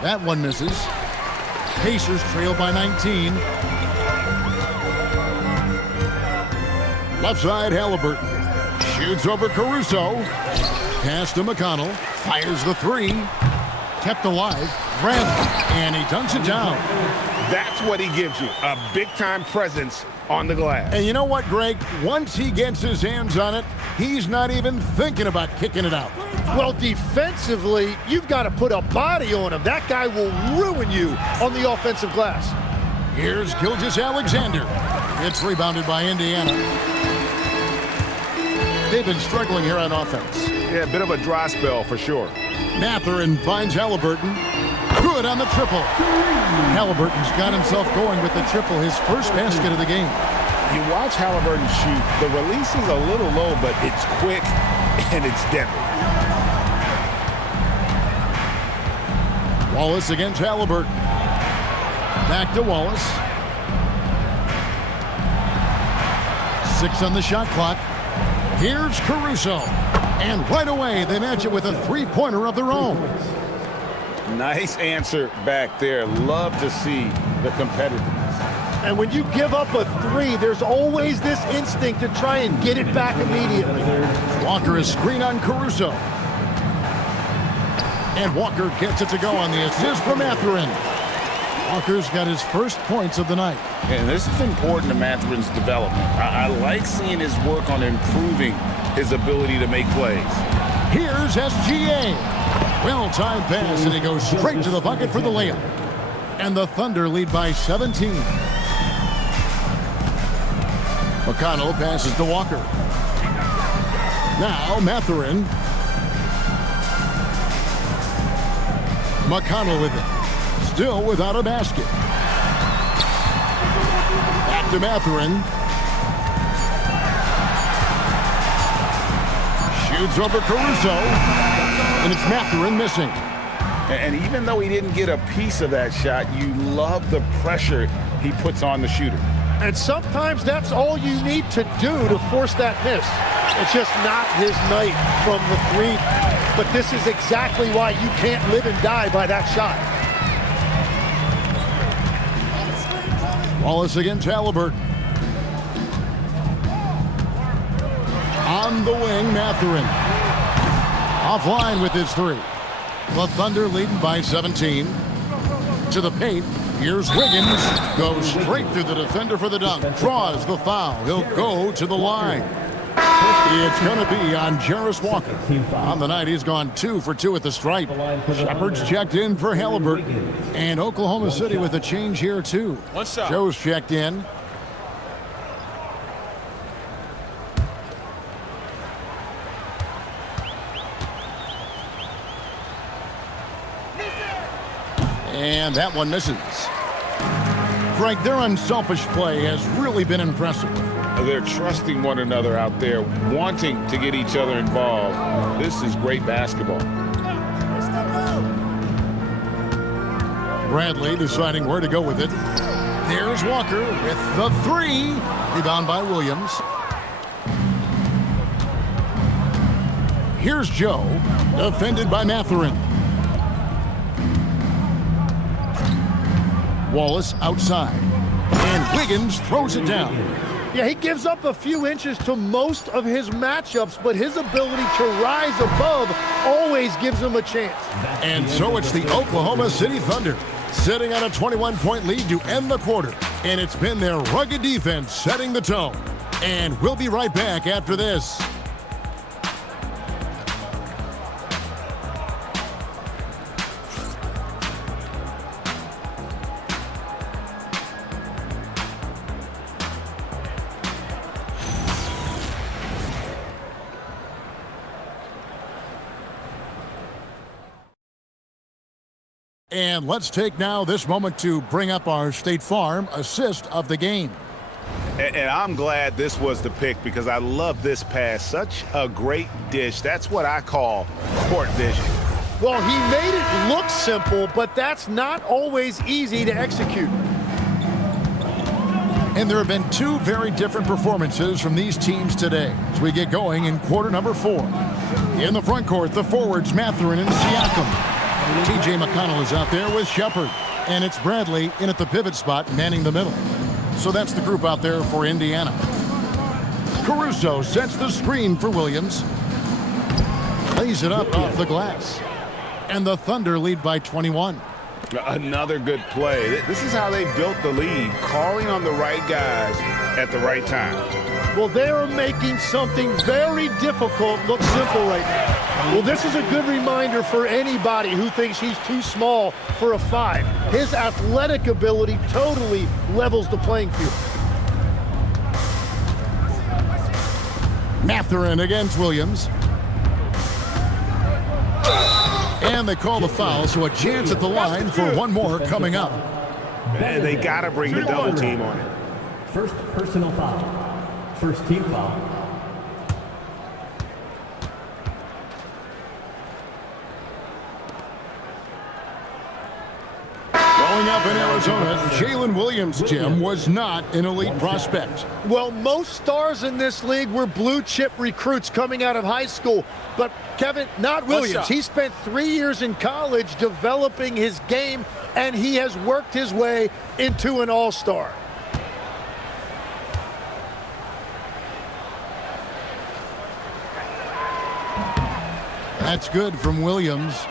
That one misses. Pacers trail by 19. Left side, Halliburton. Shoots over Caruso. Pass to McConnell. Fires the three. Kept alive. Bradley. And he dunks it down. That's what he gives you, a big-time presence on the glass. And you know what, Greg? Once he gets his hands on it, he's not even thinking about kicking it out. Well, defensively, you've got to put a body on him. That guy will ruin you on the offensive glass. Here's Gilgeous-Alexander. It's rebounded by Indiana. They've been struggling here on offense. Yeah, a bit of a dry spell for sure. Mathurin finds Halliburton. Good on the triple. Halliburton's got himself going with the triple, his first basket of the game. You watch Halliburton shoot. The release is a little low, but it's quick and it's deadly. Wallace against Halliburton. Back to Wallace. 6 on the shot clock. Here's Caruso. And right away, they match it with a three-pointer of their own. Nice answer back there. Love to see the competitiveness. And when you give up a three, there's always this instinct to try and get it back immediately. Walker is screen on Caruso. And Walker gets it to go on the assist from Mathurin. Walker's got his first points of the night. And this is important to Mathurin's development. I like seeing his work on improving his ability to make plays. Here's SGA. Well-timed pass, and he goes straight to the bucket for the layup. And the Thunder lead by 17. McConnell passes to Walker. Now Mathurin. McConnell with it. Still without a basket. Back to Mathurin. Shoots over Caruso. And it's Mathurin missing. And even though he didn't get a piece of that shot, you love the pressure he puts on the shooter. And sometimes that's all you need to do to force that miss. It's just not his night from the three. But this is exactly why you can't live and die by that shot. Wallace against Halliburton. On the wing, Mathurin. Offline with his three. The Thunder leading by 17. To the paint. Here's Wiggins. Goes straight through the defender for the dunk. Draws the foul. He'll go to the line. It's going to be on Jarris Walker. On the night, he's gone 2 for 2 at the stripe. Shepard's checked in for Halliburton. And Oklahoma City with a change here, too. Joe's checked in. And that one misses. Frank, their unselfish play has really been impressive. They're trusting one another out there, wanting to get each other involved. This is great basketball. Bradley deciding where to go with it. There's Walker with the three. Rebound by Williams. Here's Joe, defended by Mathurin. Wallace outside. And Wiggins throws it down. Yeah, he gives up a few inches to most of his matchups, but his ability to rise above always gives him a chance. And so it's the Oklahoma City Thunder sitting on a 21-point lead to end the quarter. And it's been their rugged defense setting the tone. And we'll be right back after this. And let's take now this moment to bring up our State Farm assist of the game. And I'm glad this was the pick because I love this pass. Such a great dish. That's what I call court vision. Well, he made it look simple, but that's not always easy to execute. And there have been two very different performances from these teams today as we get going in quarter number 4. In the front court, the forwards Mathurin and Siakam. T.J. McConnell is out there with Shepard. And it's Bradley in at the pivot spot, manning the middle. So that's the group out there for Indiana. Caruso sets the screen for Williams. Lays it up off the glass. And the Thunder lead by 21. Another good play. This is how they built the lead, calling on the right guys at the right time. Well, they are making something very difficult look simple right now. Well, this is a good reminder for anybody who thinks he's too small for a 5. His athletic ability totally levels the playing field. Mathurin against Williams. And they call the foul, so a chance at the line for one more coming up. And they got to bring the double team on it. First personal foul. First team foul. Growing up in Arizona, Jalen Williams, Jim, was not an elite prospect. Well, most stars in this league were blue chip recruits coming out of high school. But, Kevin, not Williams. He spent 3 years in college developing his game, and he has worked his way into an all-star. That's good from Williams.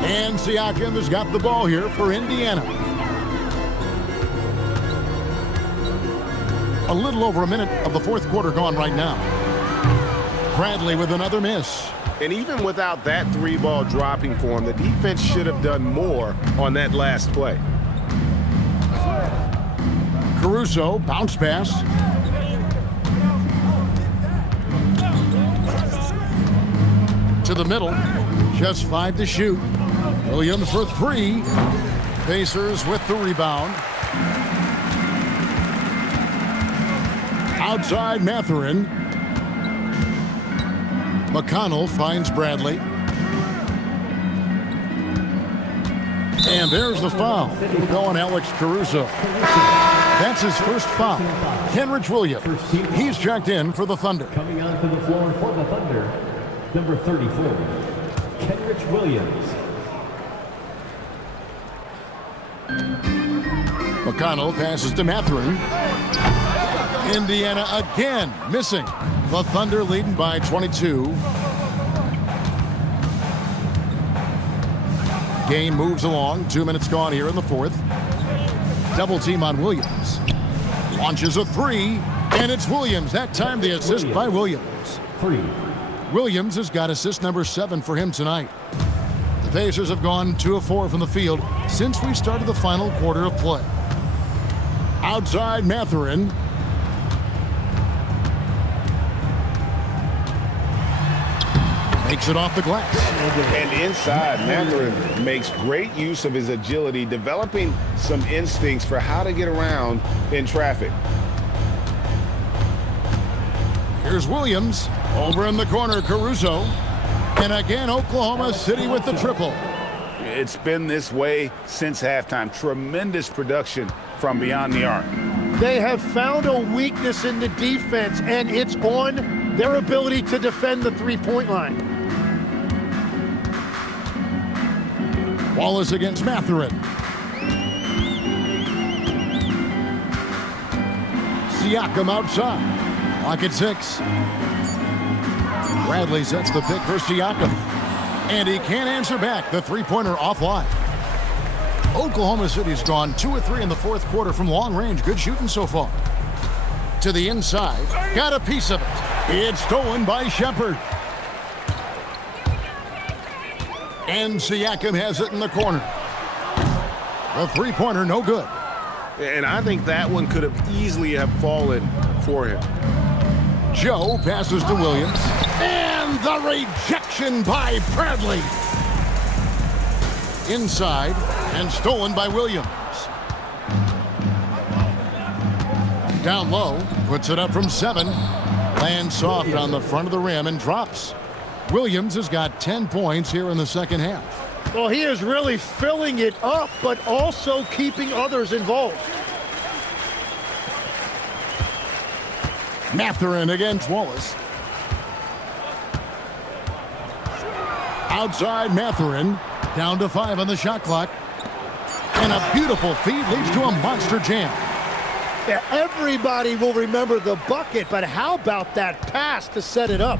And Siakam has got the ball here for Indiana. A little over a minute of the fourth quarter gone right now. Bradley with another miss. And even without that 3-ball dropping for him, the defense should have done more on that last play. Caruso, bounce pass. To the middle, just 5 to shoot. Williams for 3. Pacers with the rebound. Outside Mathurin. McConnell finds Bradley. And there's the foul. Going Alex Caruso. That's his first foul. Kenrich Williams. He's checked in for the Thunder. Coming onto the floor for the Thunder, number 34, Kenrich Williams. McConnell passes to Mathurin. Indiana again missing. The Thunder leading by 22. Game moves along. 2 minutes gone here in the fourth. Double team on Williams. Launches a 3, and it's Williams. That time the assist by Williams. 3. Williams has got assist number 7 for him tonight. The Pacers have gone 2 of 4 from the field since we started the final quarter of play. Outside Mathurin. Makes it off the glass. And inside, Mathurin makes great use of his agility, developing some instincts for how to get around in traffic. Here's Williams. Over in the corner, Caruso. And again, Oklahoma City with the triple. It's been this way since halftime. Tremendous production from beyond the arc. They have found a weakness in the defense, and it's on their ability to defend the three-point line. Wallace against Mathurin. Siakam outside. Clock at 6. Bradley sets the pick for Siakam. And he can't answer back. The three-pointer offline. Oklahoma City's gone 2 of 3 in the fourth quarter from long range. Good shooting so far. To the inside. Got a piece of it. It's stolen by Shepard. And Siakam has it in the corner. The three-pointer no good. And I think that one could have easily have fallen for him. Joe passes to Williams. And And the rejection by Bradley. Inside and stolen by Williams. Down low, puts it up from 7. Lands soft on the front of the rim and drops. Williams has got 10 points here in the second half. Well, he is really filling it up, but also keeping others involved. Mathurin against Wallace. Outside Mathurin. Down to 5 on the shot clock. And a beautiful feed leads to a monster jam. Yeah, everybody will remember the bucket, but how about that pass to set it up?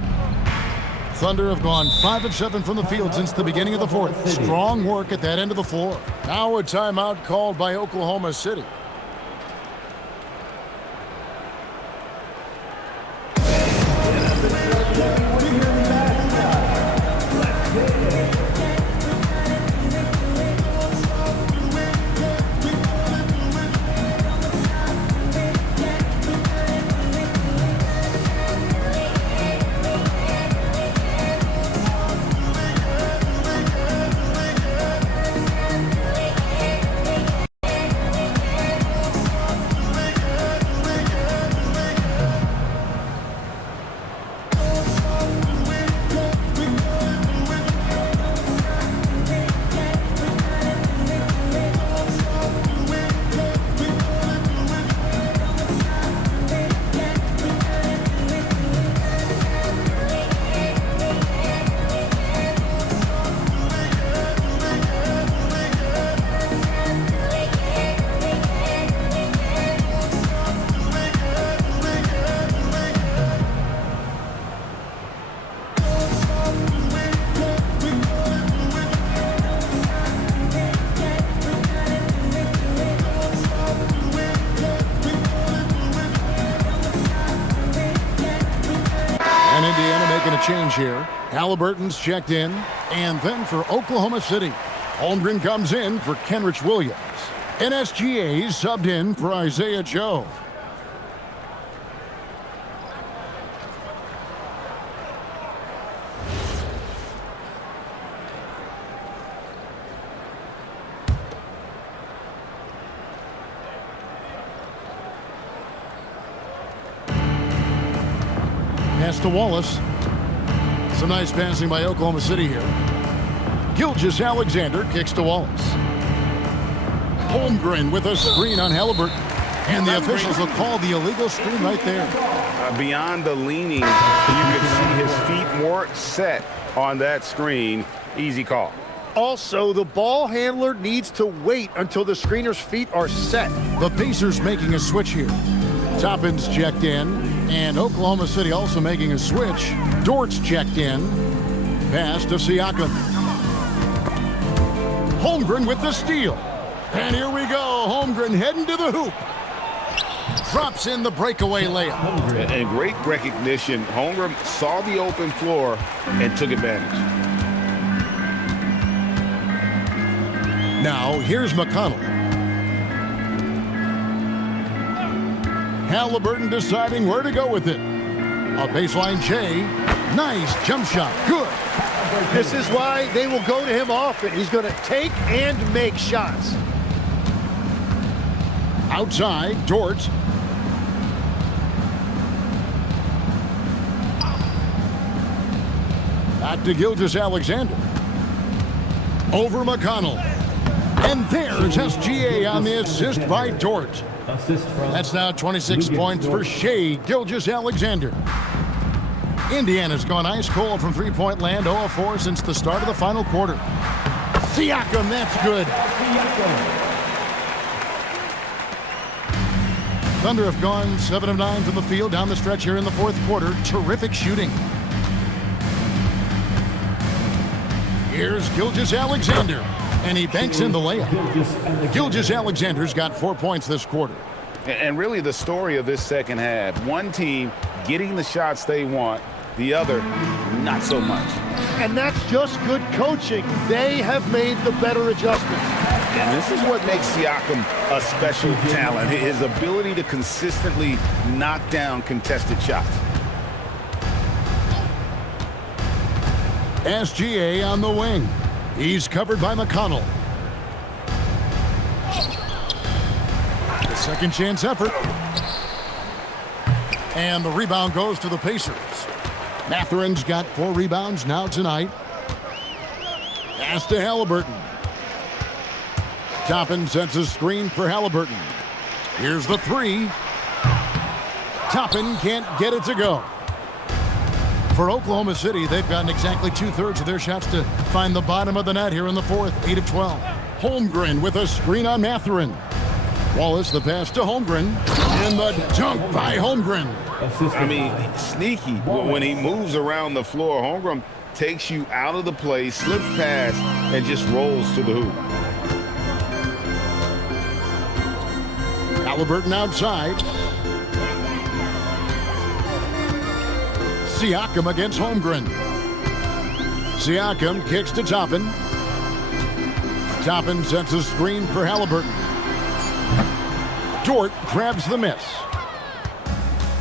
Thunder have gone 5 of 7 from the field since the beginning of the fourth. Strong work at that end of the floor. Now a timeout called by Oklahoma City. Change here. Halliburton's checked in. And then for Oklahoma City, Holmgren comes in for Kenrich Williams. NSGA's subbed in for Isaiah Joe. Pass to Wallace. Some nice passing by Oklahoma City here. Gilgeous-Alexander kicks to Wallace. Holmgren with a screen on Halliburton. And the officials will call the illegal screen right there. Beyond the leaning, you can see his feet more set on that screen. Easy call. Also, the ball handler needs to wait until the screener's feet are set. The Pacers making a switch here. Toppin's checked in. And Oklahoma City also making a switch. Dort's checked in. Pass to Siakam. Holmgren with the steal. And here we go. Holmgren heading to the hoop. Drops in the breakaway layup. And great recognition. Holmgren saw the open floor and took advantage. Now here's McConnell. Halliburton deciding where to go with it. A baseline J. Nice jump shot. Good. This is why they will go to him often. He's going to take and make shots. Outside, Dort. Back to Gilgeous-Alexander. Over McConnell. And there's SGA on the assist by Dort. That's now 26 points for Shai Gilgeous-Alexander. Indiana's gone ice cold from three-point land, 0 of 4 since the start of the final quarter. Siakam, that's good. Thunder have gone 7 of 9 from the field down the stretch here in the fourth quarter. Terrific shooting. Here's Gilgeous-Alexander. And he banks in the layup. Gilgeous-Alexander's got 4 points this quarter. And really the story of this second half, one team getting the shots they want, the other not so much. And that's just good coaching. They have made the better adjustments. And this is what makes Siakam a special talent, his ability to consistently knock down contested shots. SGA on the wing. He's covered by McConnell. The second chance effort. And the rebound goes to the Pacers. Mathurin's got 4 rebounds now tonight. Pass to Halliburton. Toppin sets a screen for Halliburton. Here's the 3. Toppin can't get it to go. For Oklahoma City, they've gotten exactly 2/3 of their shots to find the bottom of the net here in the fourth, 8 of 12. Holmgren with a screen on Mathurin. Wallace, the pass to Holmgren. And the dunk by Holmgren. I mean, sneaky. When he moves around the floor, Holmgren takes you out of the play, slips past, and just rolls to the hoop. Halliburton outside. Siakam against Holmgren. Siakam kicks to Toppin. Toppin sets a screen for Halliburton. Dort grabs the miss.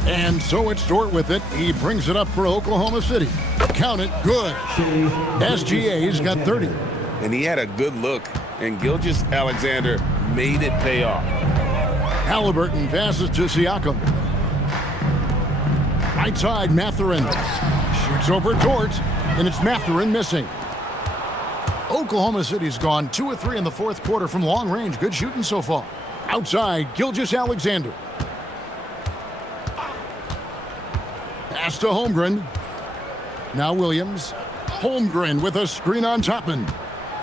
And so it's Dort with it. He brings it up for Oklahoma City. Count it, good. SGA's got 30. And he had a good look, and Gilgeous-Alexander made it pay off. Halliburton passes to Siakam. Right side, Mathurin. Shoots over Dort, and it's Mathurin missing. Oklahoma City's gone 2 of 3 in the fourth quarter from long range. Good shooting so far. Outside, Gilgeous-Alexander. Pass to Holmgren. Now Williams. Holmgren with a screen on Toppin.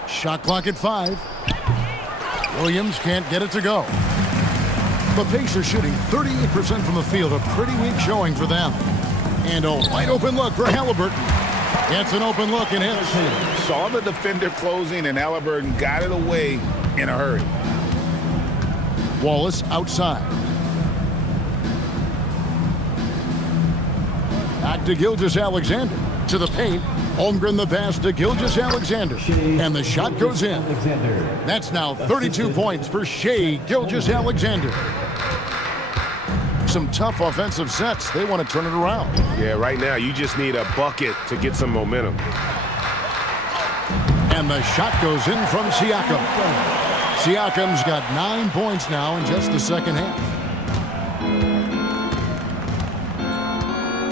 Shot clock at 5. Williams can't get it to go. The Pacers shooting 38% from the field. A pretty weak showing for them. And a wide open look for Halliburton. Gets an open look and hits. Saw the defender closing, and Halliburton got it away in a hurry. Wallace outside. Back to Gilgeous-Alexander. To the paint. Holmgren the pass to Gilgeous-Alexander. And the shot goes in. That's now 32 points for Shai Gilgeous-Alexander. Some tough offensive sets. They want to turn it around. Yeah, right now you just need a bucket to get some momentum. And the shot goes in from Siakam. Siakam's got 9 points now in just the second half.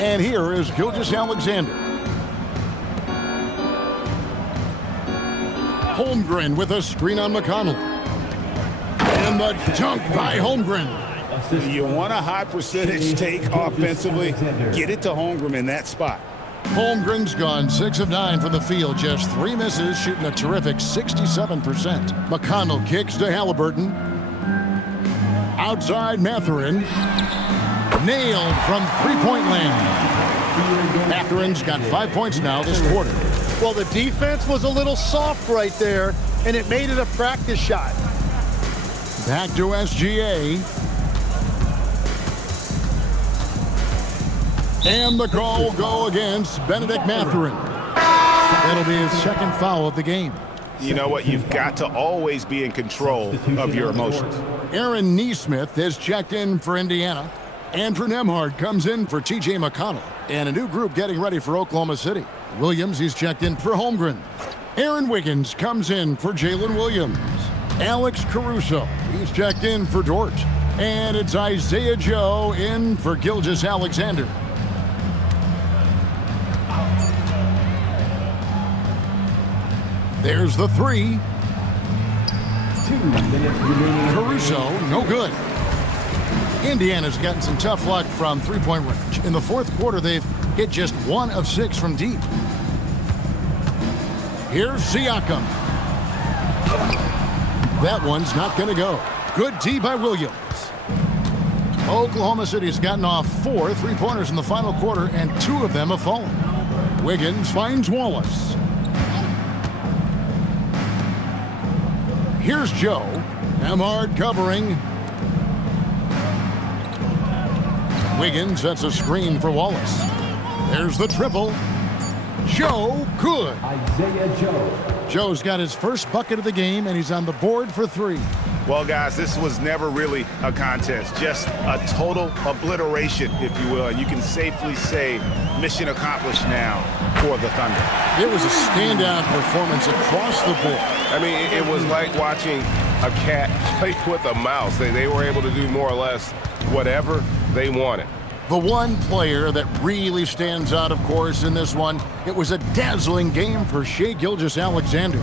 And here is Gilgeous-Alexander. Holmgren with a screen on McConnell. And the dunk by Holmgren. You want a high percentage take offensively, get it to Holmgren in that spot. Holmgren's gone 6 of 9 from the field, just 3 misses, shooting a terrific 67%. McConnell kicks to Halliburton. Outside Mathurin. Nailed from three-point land. Mathurin's got 5 points now this quarter. Well, the defense was a little soft right there, and it made it a practice shot. Back to SGA. And the call will go against Benedict Mathurin. That'll be his second foul of the game. You know what? You've got to always be in control of your emotions. Aaron Nesmith has checked in for Indiana. Andrew Nembhard comes in for T.J. McConnell. And a new group getting ready for Oklahoma City. Williams, he's checked in for Holmgren. Aaron Wiggins comes in for Jalen Williams. Alex Caruso, he's checked in for Dort. And it's Isaiah Joe in for Gilgeous-Alexander. There's the 3. 2 minutes remaining. Caruso, no good. Indiana's gotten some tough luck from three-point range. In the fourth quarter, they've hit just 1 of 6 from deep. Here's Siakam. That one's not going to go. Good D by Williams. Oklahoma City's gotten off 4 three-pointers in the final quarter, and 2 of them have fallen. Wiggins finds Wallace. Here's Joe. Nembhard covering. Wiggins sets a screen for Wallace. There's the triple. Joe, good. Isaiah Joe. Joe's got his first bucket of the game, and he's on the board for 3. Well, guys, this was never really a contest, just a total obliteration, if you will. And you can safely say mission accomplished now for the Thunder. It was a standout performance across the board. I mean, it was like watching a cat play with a mouse. They were able to do more or less whatever they wanted. The one player that really stands out, of course, in this one, it was a dazzling game for Shai Gilgeous-Alexander.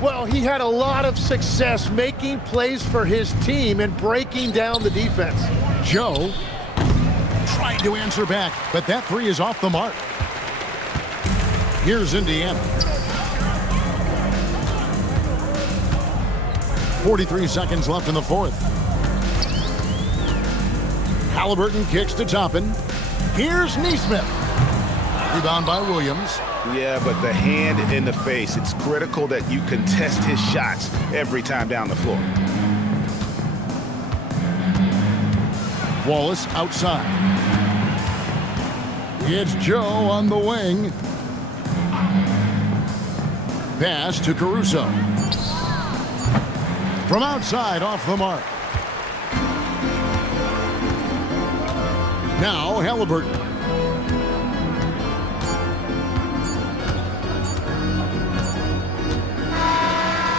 Well, he had a lot of success making plays for his team and breaking down the defense. Joe trying to answer back, but that 3 is off the mark. Here's Indiana. 43 seconds left in the 4th. Halliburton kicks to Toppin. Here's Nesmith. Rebound by Williams. Yeah, but the hand in the face, it's critical that you contest his shots every time down the floor. Wallace outside. It's Joe on the wing. Pass to Caruso. From outside, off the mark. Now Halliburton.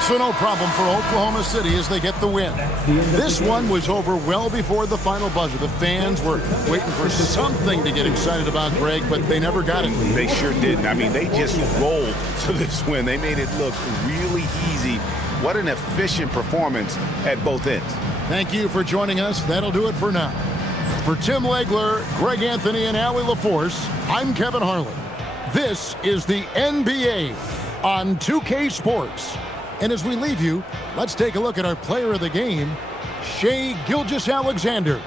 So no problem for Oklahoma City as they get the win. This one was over well before the final buzzer. The fans were waiting for something to get excited about, Greg, but they never got it. They sure didn't. I mean, they just rolled to this win. They made it look really easy. What an efficient performance at both ends. Thank you for joining us. That'll do it for now. For Tim Legler, Greg Anthony, and Allie LaForce, I'm Kevin Harlan. This is the NBA on 2K Sports. And as we leave you, let's take a look at our player of the game, Shai Gilgeous-Alexander.